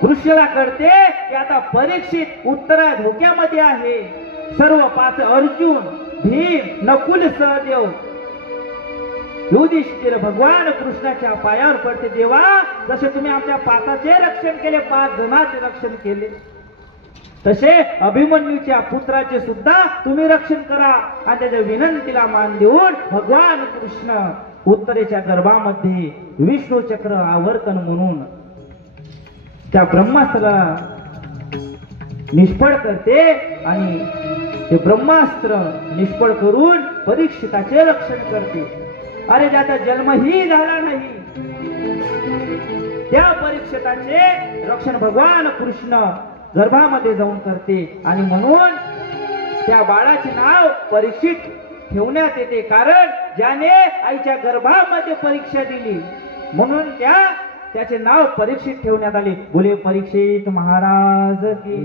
कृष्णाला कळते की आता परीक्षित उत्तरा धोक्यामध्ये आहे. सर्व 5 अर्जुन, भीम, नकुल, सहदेव, युधिष्ठिर भगवान कृष्णाच्या पायावर पडते. देवा, जसे तुम्ही आमच्या 5चे रक्षण केले, 5 जणांचे रक्षण केले, तसे अभिमन्यूच्या पुत्राचे सुद्धा तुम्ही रक्षण करा. आणि त्याच्या विनंतीला मान देऊन भगवान कृष्ण उत्तरेच्या गर्भामध्ये विष्णू चक्र आवर्तन म्हणून त्या ब्रह्मास्त्राला निष्फळ करते आणि ते ब्रह्मास्त्र निष्फळ करून परीक्षिताचे रक्षण करते. अरे ज्याचा जन्मही झाला नाही त्या परीक्षिताचे रक्षण भगवान कृष्ण गर्भामध्ये जाऊन करते. आणि म्हणून त्या बाळाचे नाव परीक्षित ठेवण्यात येते, कारण ज्याने आईच्या गर्भामध्ये परीक्षा दिली म्हणून त्याचे नाव परीक्षित ठेवण्यात आले. बोले परीक्षित महाराज की.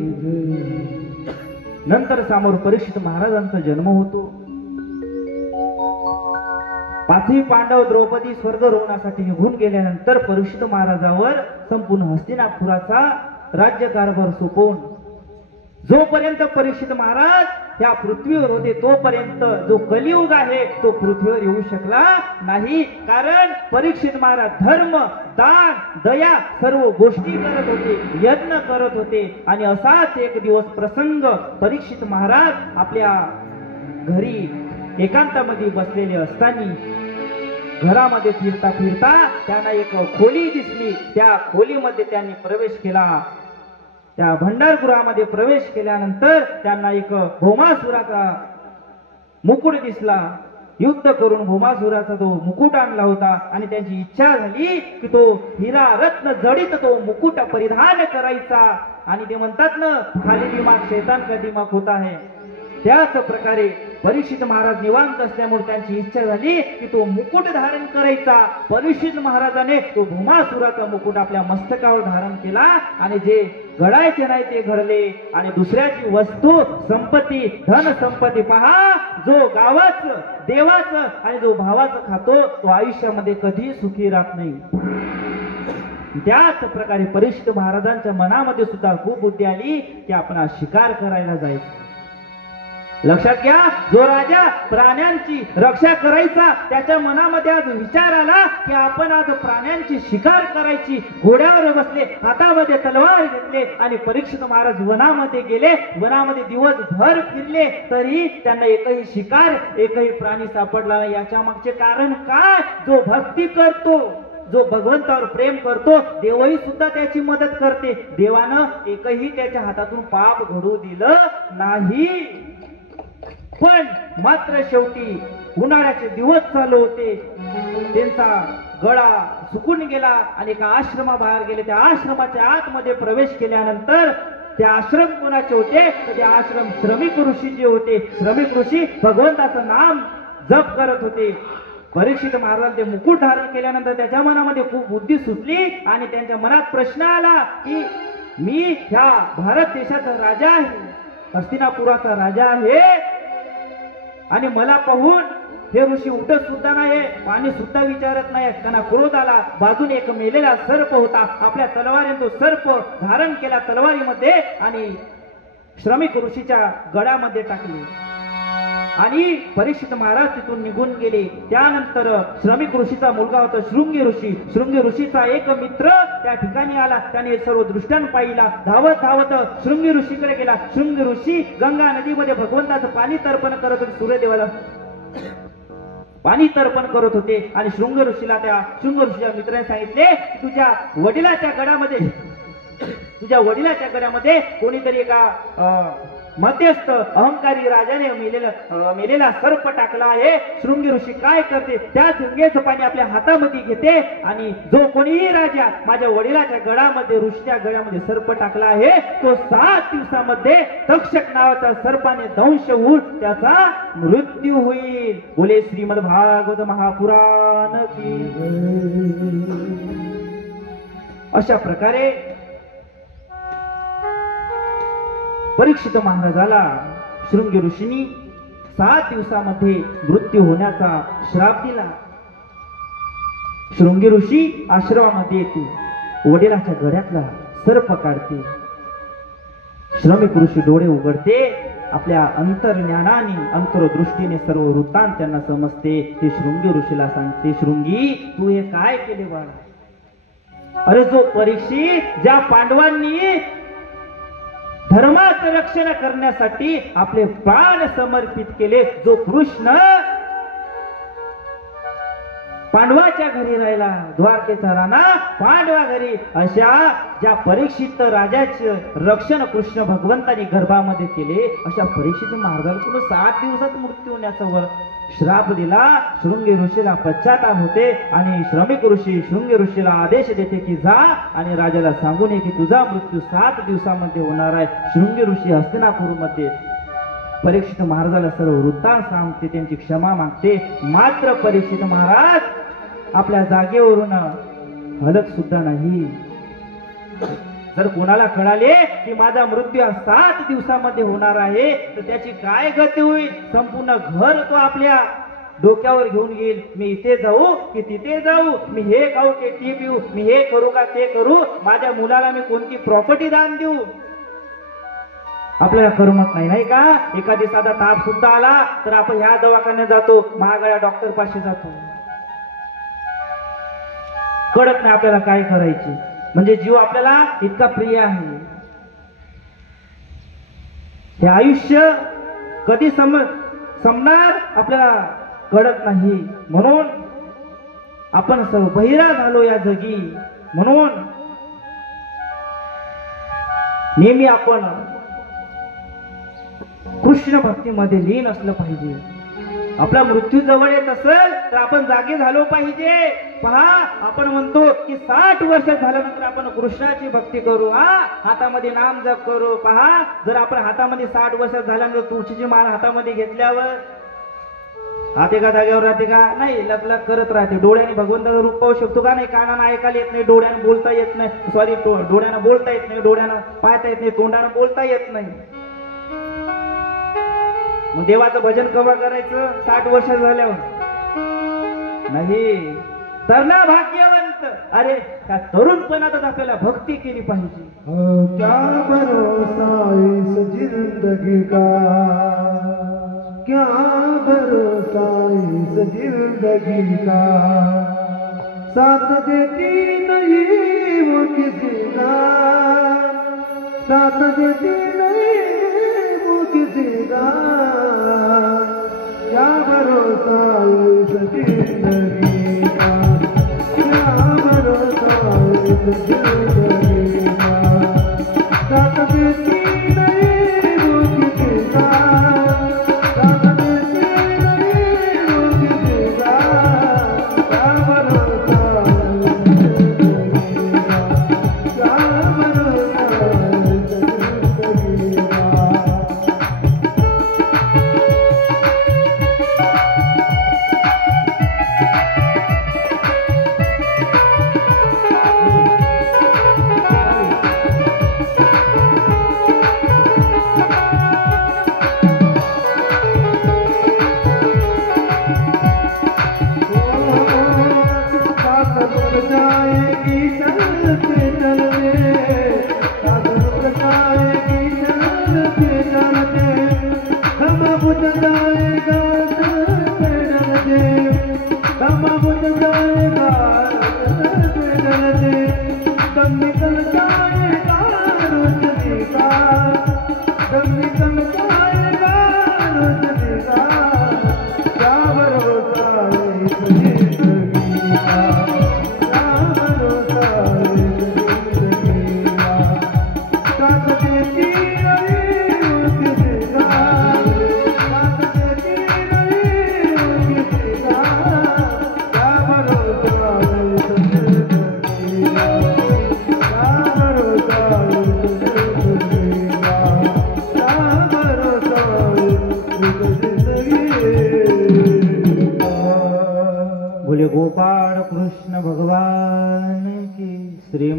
नंतर समोर परीक्षित महाराजांचा जन्म होतो. 5ही पांडव द्रौपदी स्वर्गरोहणासाठी निघून गेल्यानंतर परीक्षित महाराजावर संपूर्ण हस्तिनापुराचा राज्यकारभार सोपवून जोपर्यंत परीक्षित महाराज या पृथ्वीवर होते तोपर्यंत जो कलियुग आहे तो पृथ्वीवर येऊ शकला नाही. कारण परीक्षित महाराज धर्म, दान, दया सर्व गोष्टी करत होते, यज्ञ करत होते. आणि असाच एक दिवस प्रसंग परीक्षित महाराज आपल्या घरी एकांतामध्ये बसलेले असताना घरामध्ये फिरता फिरता त्यांना एक खोली दिसली. त्या खोलीमध्ये त्यांनी प्रवेश केला. त्या भंडारगृहामध्ये प्रवेश केल्यानंतर त्यांना एक भौमासुराचा मुकुट दिसला. युद्ध करून भौमासुराचा तो मुकुट आणला होता आणि त्यांची इच्छा झाली की तो हिरा रत्न जडित तो मुकुट परिधान करायचा. आणि ते म्हणतात ना, खाली दिमाग शैतान का दिमाग होता है, त्याच प्रकारे परीक्षित महाराज निवांत असल्यामुळे त्यांची इच्छा झाली की तो मुकुट धारण करायचा. परीक्षित महाराजाने तो भौमासुराचा मुकुट आपल्या मस्तकावर धारण केला आणि जे घडायचे नाही ते घडले. आणि दुसऱ्याची वस्तू, संपत्ती, धन संपत्ती पहा, जो गावाचं, देवाचं आणि जो भावाचं खातो तो आयुष्यामध्ये कधी सुखी राहत नाही. त्याच प्रकारे परीक्षित महाराजांच्या मनामध्ये सुद्धा खूप बुद्धी आली की आपण शिकार करायला जायचं. लक्षात घ्या, जो राजा प्राण्यांची रक्षा करायचा त्याच्या मनामध्ये आज विचार आला की आपण आज प्राण्यांची शिकार करायची. घोड्यावर बसले, हातामध्ये तलवार घेतले आणि परीक्षित महाराज वनामध्ये गेले. वनामध्ये दिवसभर फिरले तरी त्यांना एकही शिकार, एकही प्राणी सापडला नाही. याच्या मागचे कारण काय? जो भक्ती करतो, जो भगवंतावर प्रेम करतो, देवही सुद्धा त्याची मदत करते. देवानं एकही त्याच्या हातातून पाप घडू दिलं नाही. पण मात्र शेवटी उन्हाळ्याचे दिवस चालू होते, त्यांचा गळा सुकून गेला आणि एका आश्रमाबाहेर गेले. त्या आश्रमाच्या आतमध्ये प्रवेश केल्यानंतर ते आश्रम कोणाचे होते तर ते आश्रम श्रमिक ऋषीचे होते. श्रमिक ऋषी भगवंताचं नाम जप करत होते. परीक्षित महाराज ते मुकुट धारण केल्यानंतर त्याच्या मनामध्ये खूप बुद्धी सुचली आणि त्यांच्या मनात प्रश्न आला की मी ह्या भारत देशाचा राजा आहे, हस्तिनापुराचा राजा आहे आणि मला पाहून हे ऋषी उठत सुद्धा नाही, पाणी सुद्धा विचारत नाही. त्यांना क्रोध आला. बाजूने एक मेलेला सर्प होता. आपल्या तलवारीने तो सर्प धारण केला तलवारीमध्ये आणि श्रमिक ऋषीच्या गळ्यामध्ये टाकले आणि परीक्षित महाराज तिथून निघून गेले. त्यानंतर श्रमिक ऋषीचा मुलगा होता शृंगी ऋषी. शृंगी ऋषीचा एक मित्र त्या ठिकाणी आला. त्याने सर्व दृष्ट्यान पाहिला. धावत धावत शृंगी ऋषीकडे गेला. शृंगी ऋषी गंगा नदीमध्ये भगवंताचं पाणी तर्पण करत होते. सूर्यदेवाला पाणी तर्पण करत होते आणि शृंग ऋषीला त्या शृंग ऋषीच्या मित्राने सांगितले तुझ्या वडिलाच्या गडामध्ये तुझ्या वडिलाच्या गळ्यामध्ये कोणीतरी एका मध्यस्थ अहंकारी राजाने मेलेला सर्प टाकला आहे. शृंगी ऋषी काय करते, त्या गंगेचं पाणी आपल्या हातामध्ये घेते आणि जो कोणीही राजा माझ्या वडिलाच्या गळामध्ये ऋषीच्या गळ्यामध्ये सर्प टाकला आहे तो 7 दिवसामध्ये तक्षक नावाच्या सर्पाने दंश होऊन त्याचा मृत्यू होईल. बोले श्रीमद भागवत महापुराण की. अशा प्रकारे परीक्षित महाराजाला शृंगी ऋषींनी 7 दिवसामध्ये मृत्यू होण्याचा श्राप दिला. शृंगी ऋषी आश्रमामध्ये येते, वडिलाच्या गळ्यातला सर्प काढते. श्रमिक ऋषी डोळे उघडते, आपल्या अंतर्ज्ञानाने अंतरदृष्टीने सर्व वृत्तांत त्यांना समजते. ते शृंगी ऋषीला सांगते, शृंगी तू हे काय केले बाळा? अरे जो परीक्षित ज्या पांडवांनी धर्माचं रक्षण करण्यासाठी आपले प्राण समर्पित केले, जो कृष्ण पांडवाच्या घरी राहिला, द्वारकेचा राणा पांडवा घरी, अशा ज्या परीक्षित राजाचे रक्षण कृष्ण भगवंतानी गर्भामध्ये केले, अशा परीक्षित महाराजाला 7 दिवसात मृत्यू होण्याचा श्राप दिला. शृंगी ऋषीला पश्चाताप होते आणि श्रमिक ऋषी शृंगी ऋषीला आदेश देते की जा आणि राजाला सांगून ये की तुझा मृत्यू 7 दिवसामध्ये होणार आहे. शृंगी ऋषी हस्तिनापूरमध्ये परीक्षित महाराजाला सर्व वृत्तांत सांगते, त्यांची क्षमा मागते. मात्र परीक्षित महाराज आपल्या जागेवरून हलत सुद्धा नाही. जर कोणाला कळाले की माझा मृत्यू 7 दिवसामध्ये होणार आहे तर त्याची काय गती होईल? संपूर्ण घर तो आपल्या डोक्यावर घेऊन येईल. मी इथे जाऊ की तिथे जाऊ, मी हे खाऊ की ते पिऊ, मी हे करू का ते करू, माझ्या मुलाला मी कोणती प्रॉपर्टी दान देऊ, आपल्याला करमत नाही, नाही का? एखादी साधा ताप सुद्धा आला तर आपण ह्या दवाखान्यात जातो, महागड्या डॉक्टर पाशी जातो, कळत नाही आपल्याला काय करायचे. म्हणजे जीव आपल्याला इतका प्रिय आहे. हे आयुष्य कधी संपणार आपल्याला कळत नाही. म्हणून आपण सर्व बहिरा झालो या जगी. म्हणून नेहमी आपण कृष्ण भक्तीमध्ये लीन असलं पाहिजे. आपला मृत्यू जवळ येत असेल तर आपण जागे झालो पाहिजे. पहा, आपण म्हणतो की 60 वर्ष झाल्यानंतर आपण कृष्णाची भक्ती करू, हातामध्ये नाम जप करू. पहा, जर आपण हातामध्ये 60 वर्ष झाल्यानंतर तुळशीची माळ हातामध्ये घेतल्यावर हात एका जागेवर राहते का? नाही, लग करत राहते. डोळ्याने भगवंताचं रूप पाहू शकतो का? नाही. कानानं ऐकायला येत नाही, डोळ्यानं बोलता येत नाही, सॉरी डोळ्यानं बोलता येत नाही, डोळ्यानं पाहता येत नाही, तोंडानं बोलता येत नाही. मग देवाचं भजन केव्हा करायचं? 60 वर्ष झाल्यावर नाही. तर ना भाग्यवंत, अरे त्या तरुणपणातच आपल्याला भक्ती केली पाहिजे. क्या भरोसा इस जिंदगी का, क्या भरोसा इस जिंदगी का, साथ देती नहीं वो किसी का, साथ देती नहीं वो किसी का, क्या भरोसा इस जिंदगी का, क्या भरोसा इस जिंदगी का, साथ देती नहीं वो किसी का, साथ देती नहीं वो किसी का, क्या भरोसा इस जिंदगी का, क्या भरोसा इस जिंदगी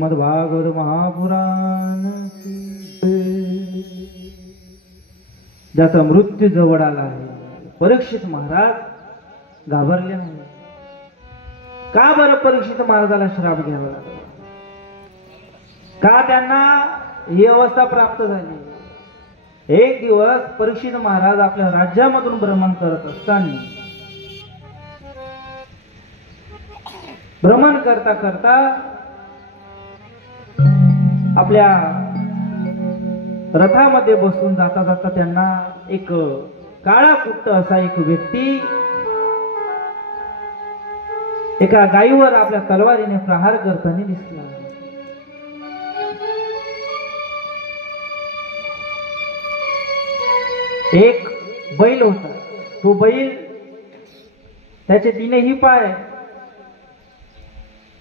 श्रीमद्भागवत महापुराण ज्याचा मृत्यू जवळ आला आहे परीक्षित महाराज घाबरले नाही. का बरं परीक्षित महाराजाला श्राप घ्यावा लागला? का त्यांना ही अवस्था प्राप्त झाली? एक दिवस परीक्षित महाराज आपल्या राज्यामधून भ्रमण करत असताना भ्रमण करता करता आपल्या रथामध्ये बसून जाता जाता त्यांना एक काळा कुट्ट असा एक व्यक्ती एका गायीवर आपल्या तलवारीने प्रहार करताना दिसला. एक बैल होता. तो बैल त्याचे तीनही पाय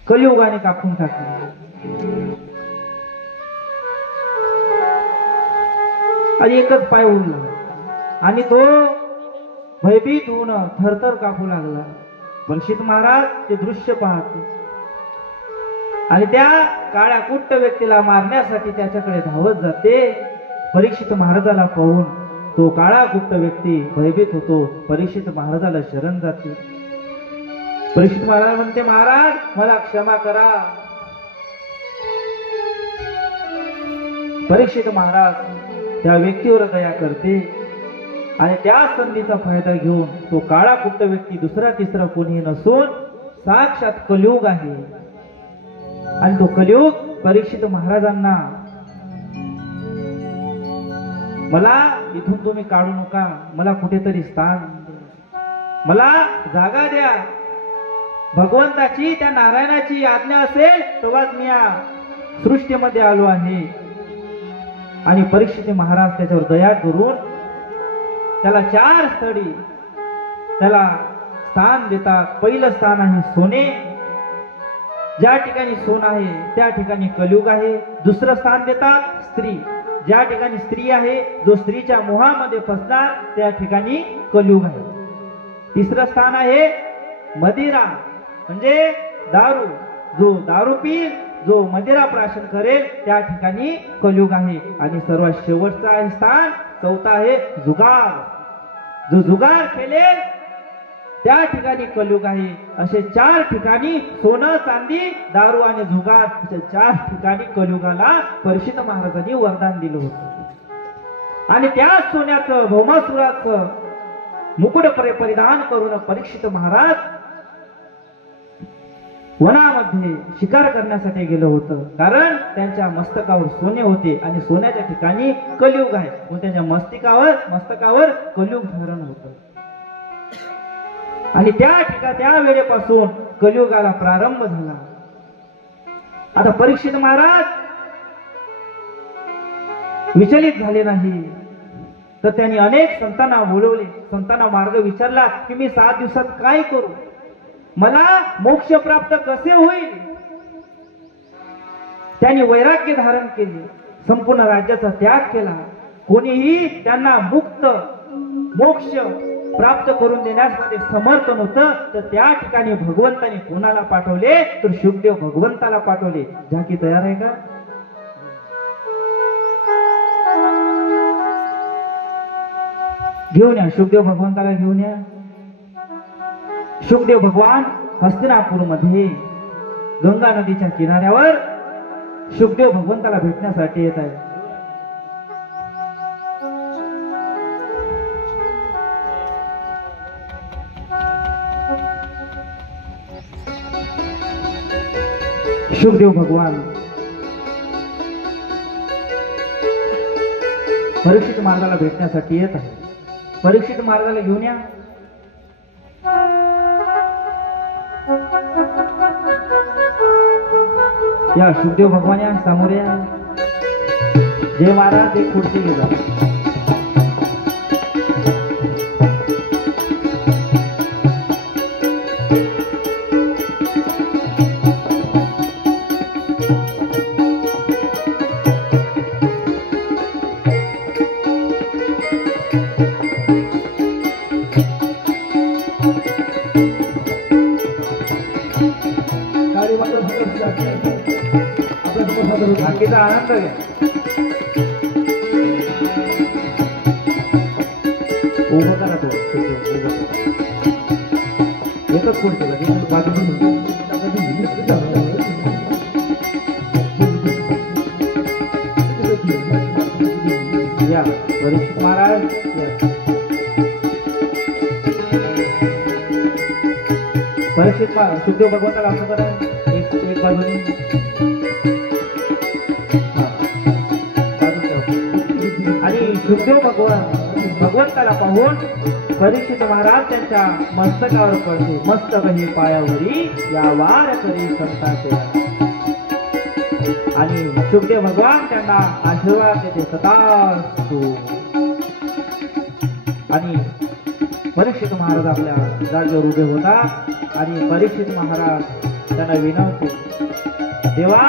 कलियुगाने कापून टाकले आणि एकच पाय उरला आणि तो भयभीत होऊन थरथर कापू लागला. परीक्षित महाराज ते दृश्य पाहते आणि त्या काळ्या कुट्ट व्यक्तीला मारण्यासाठी त्याच्याकडे धावत जाते. परीक्षित महाराजाला पाहून तो काळा कुट्ट व्यक्ती भयभीत होतो. परीक्षित महाराजाला शरण जाते. परीक्षित महाराज म्हणते, महाराज मला क्षमा करा. परीक्षित महाराज त्या व्यक्तीवर दया करते आणि त्या संधीचा फायदा घेऊन तो काळा कुट्ट व्यक्ती दुसरा तिसरा कोणी नसून साक्षात कलियुग आहे. आणि तो कलियुग परीक्षित महाराजांना, मला इथून तुम्ही काढू नका, मला कुठेतरी स्थान द्या, मला जागा द्या. भगवंताची त्या नारायणाची आज्ञा असेल तेव्हाच मी या सृष्टीमध्ये आलो आहे. आणि परीक्षित महाराज त्याच्यावर दया करून त्याला 4 स्थळी त्याला स्थान देतात. पहिलं स्थान आहे सोने, ज्या ठिकाणी सोन आहे त्या ठिकाणी कलियुग आहे. दुसरं स्थान देतात स्त्री, ज्या ठिकाणी स्त्री आहे, जो स्त्रीच्या मोहामध्ये फसणार त्या ठिकाणी कलियुग आहे. तिसरं स्थान आहे मदिरा, म्हणजे दारू, जो दारू पिईल, जो मदिरा प्राशन करेल त्या ठिकाणी कलियुग आहे. आणि सर्वात शेवटचं आहे स्थान, चौथा आहे जुगार, जो जुगार खेळेल त्या ठिकाणी कलियुग आहे. असे 4 ठिकाणी सोनं चांदी दारू आणि जुगार, अशा 4 ठिकाणी कलियुगाला परीक्षित महाराजांनी वरदान दिलं होतं. आणि त्या सोन्याचं भौमासुराचं मुकुट परिधान करून परीक्षित महाराज वनामध्ये शिकार करण्यासाठी गेलं होतं. कारण त्यांच्या मस्तकावर सोने होते आणि सोन्याच्या ठिकाणी कलियुग आहे, म्हणून त्यांच्या मस्तकावर कलियुग धारण होतं. आणि त्या वेळेपासून कलियुगाला प्रारंभ झाला. आता परीक्षित महाराज विचलित झाले नाही, तर त्यांनी अनेक संतांना बोलवले. संतांना मार्ग विचारला की मी 7 दिवसात काय करू, मला मोक्ष प्राप्त कसे होईल. त्यांनी वैराग्य धारण केले, संपूर्ण राज्याचा त्याग केला. कोणीही त्यांना मुक्त मोक्ष प्राप्त करून देण्यामध्ये समर्थ नव्हतं. तर त्या ठिकाणी भगवंताने कोणाला पाठवले, तर शुकदेव भगवंताला पाठवले. झाकी तयार आहे का? घेऊन या, शुकदेव भगवंताला घेऊन या. शुकदेव भगवान हस्तिनापूरमध्ये गंगा नदीच्या किनाऱ्यावर शुकदेव भगवंताला भेटण्यासाठी येत आहे. शुकदेव भगवान परीक्षित महाराजाला भेटण्यासाठी येत आहे. परीक्षित महाराजाला घेऊन या. या शुकदेव भगवान या, समोर या. जय महाराज, एक खुर्ची घेजा. आपला लेकीचा आनंद घ्या. उभं करा तो एकच कोण केला या परीक्षित महाराज परीक्षित सुखदेव भगवंताला असं करा एक बाजूने आणि सुखदेव भगवंताला पाहून परीक्षित महाराज त्यांच्या मस्तकावर पडते. मस्तक हे पायावरी या वार करी संतांचे आणि सुखदेव भगवान त्यांना आशीर्वाद देते सदास्तु. आणि परीक्षित महाराज आपल्या जागेवर उभे होता आणि परीक्षित महाराज त्यांना विनवते, देवा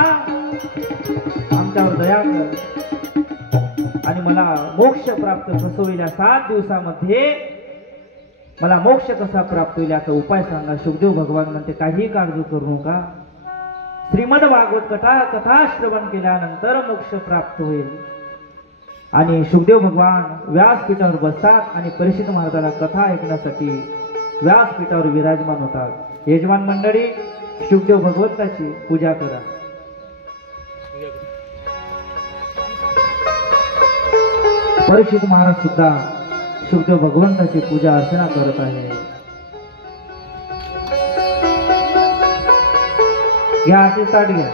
आमच्यावर दया कर आणि मला मोक्ष प्राप्त कसं होईल, 7 दिवसामध्ये मला मोक्ष कसा प्राप्त होईल याचा उपाय सांगा. सुखदेव भगवान म्हणते, काही काळजी करू नका, श्रीमद भागवत कथा श्रवण केल्यानंतर मोक्ष प्राप्त होईल. आणि सुखदेव भगवान व्यासपीठावर बसतात आणि परीक्षित महाराजाला कथा ऐकण्यासाठी व्यासपीठावर विराजमान होतात. यजमान मंडळी, सुखदेव भगवंताची पूजा करा. परीक्षित महाराज सुद्धा सुखदेव भगवंताची पूजा अर्चना करत आहे. घ्या ते ताट घ्या.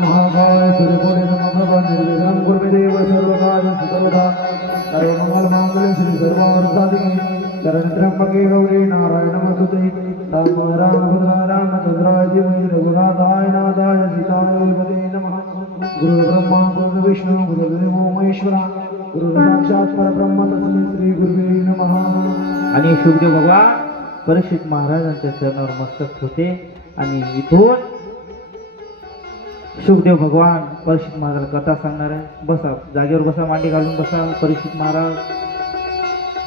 महाकाय सूर्यकोटि समप्रभ निर्विघ्नं कुरु देव सर्वकार्येषु सर्वदा सर्वमङ्गलमाङ्गल्ये श्री सर्वार्थसाधिके शरण्ये त्र्यम्बके गौरी नारायणि नमोस्तुते रामचन्द्राय धीमहि रघुनाथाय नाथाय सीताय नमः. गुरु ब्रह्मा गुरु विष्णु गुरुदेवो महेश्वरा गुरु साक्षात् परब्रह्म तस्मै श्री गुरुवे नमः. आणि सुखदेव भगवान परीक्षित महाराजांच्या चरणावर मस्तक ठेवते आणि इथून सुखदेव भगवान परीक्षित महाराज कथा सांगणार आहे. बसा, जागेवर बसा, मांडी घालून बसा परीक्षित महाराज.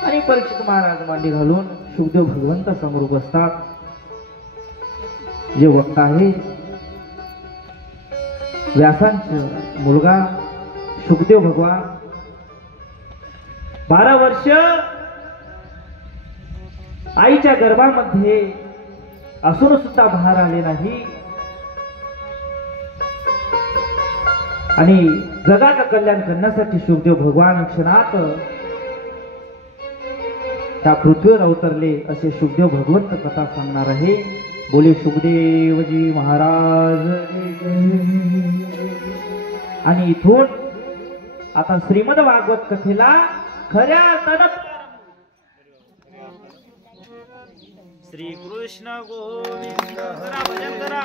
आणि परीक्षित महाराज मांडी घालून सुखदेव भगवंता समोर बसतात. जे वक्ता आहे व्यासांचा मुलगा सुखदेव भगवान 12 वर्ष आईच्या गर्भामध्ये असून सुद्धा बाहेर आले नाही आणि जगाचं कल्याण करण्यासाठी सुखदेव भगवान क्षणात त्या पृथ्वीवर अवतरले असे सुखदेव भगवंत कथा सांगणार आहे. बोले सुखदेवजी महाराज. आणि इथून आता श्रीमद भागवत कथेला खऱ्या अर्थानं श्री कृष्ण गोविंद करा, भजन करा.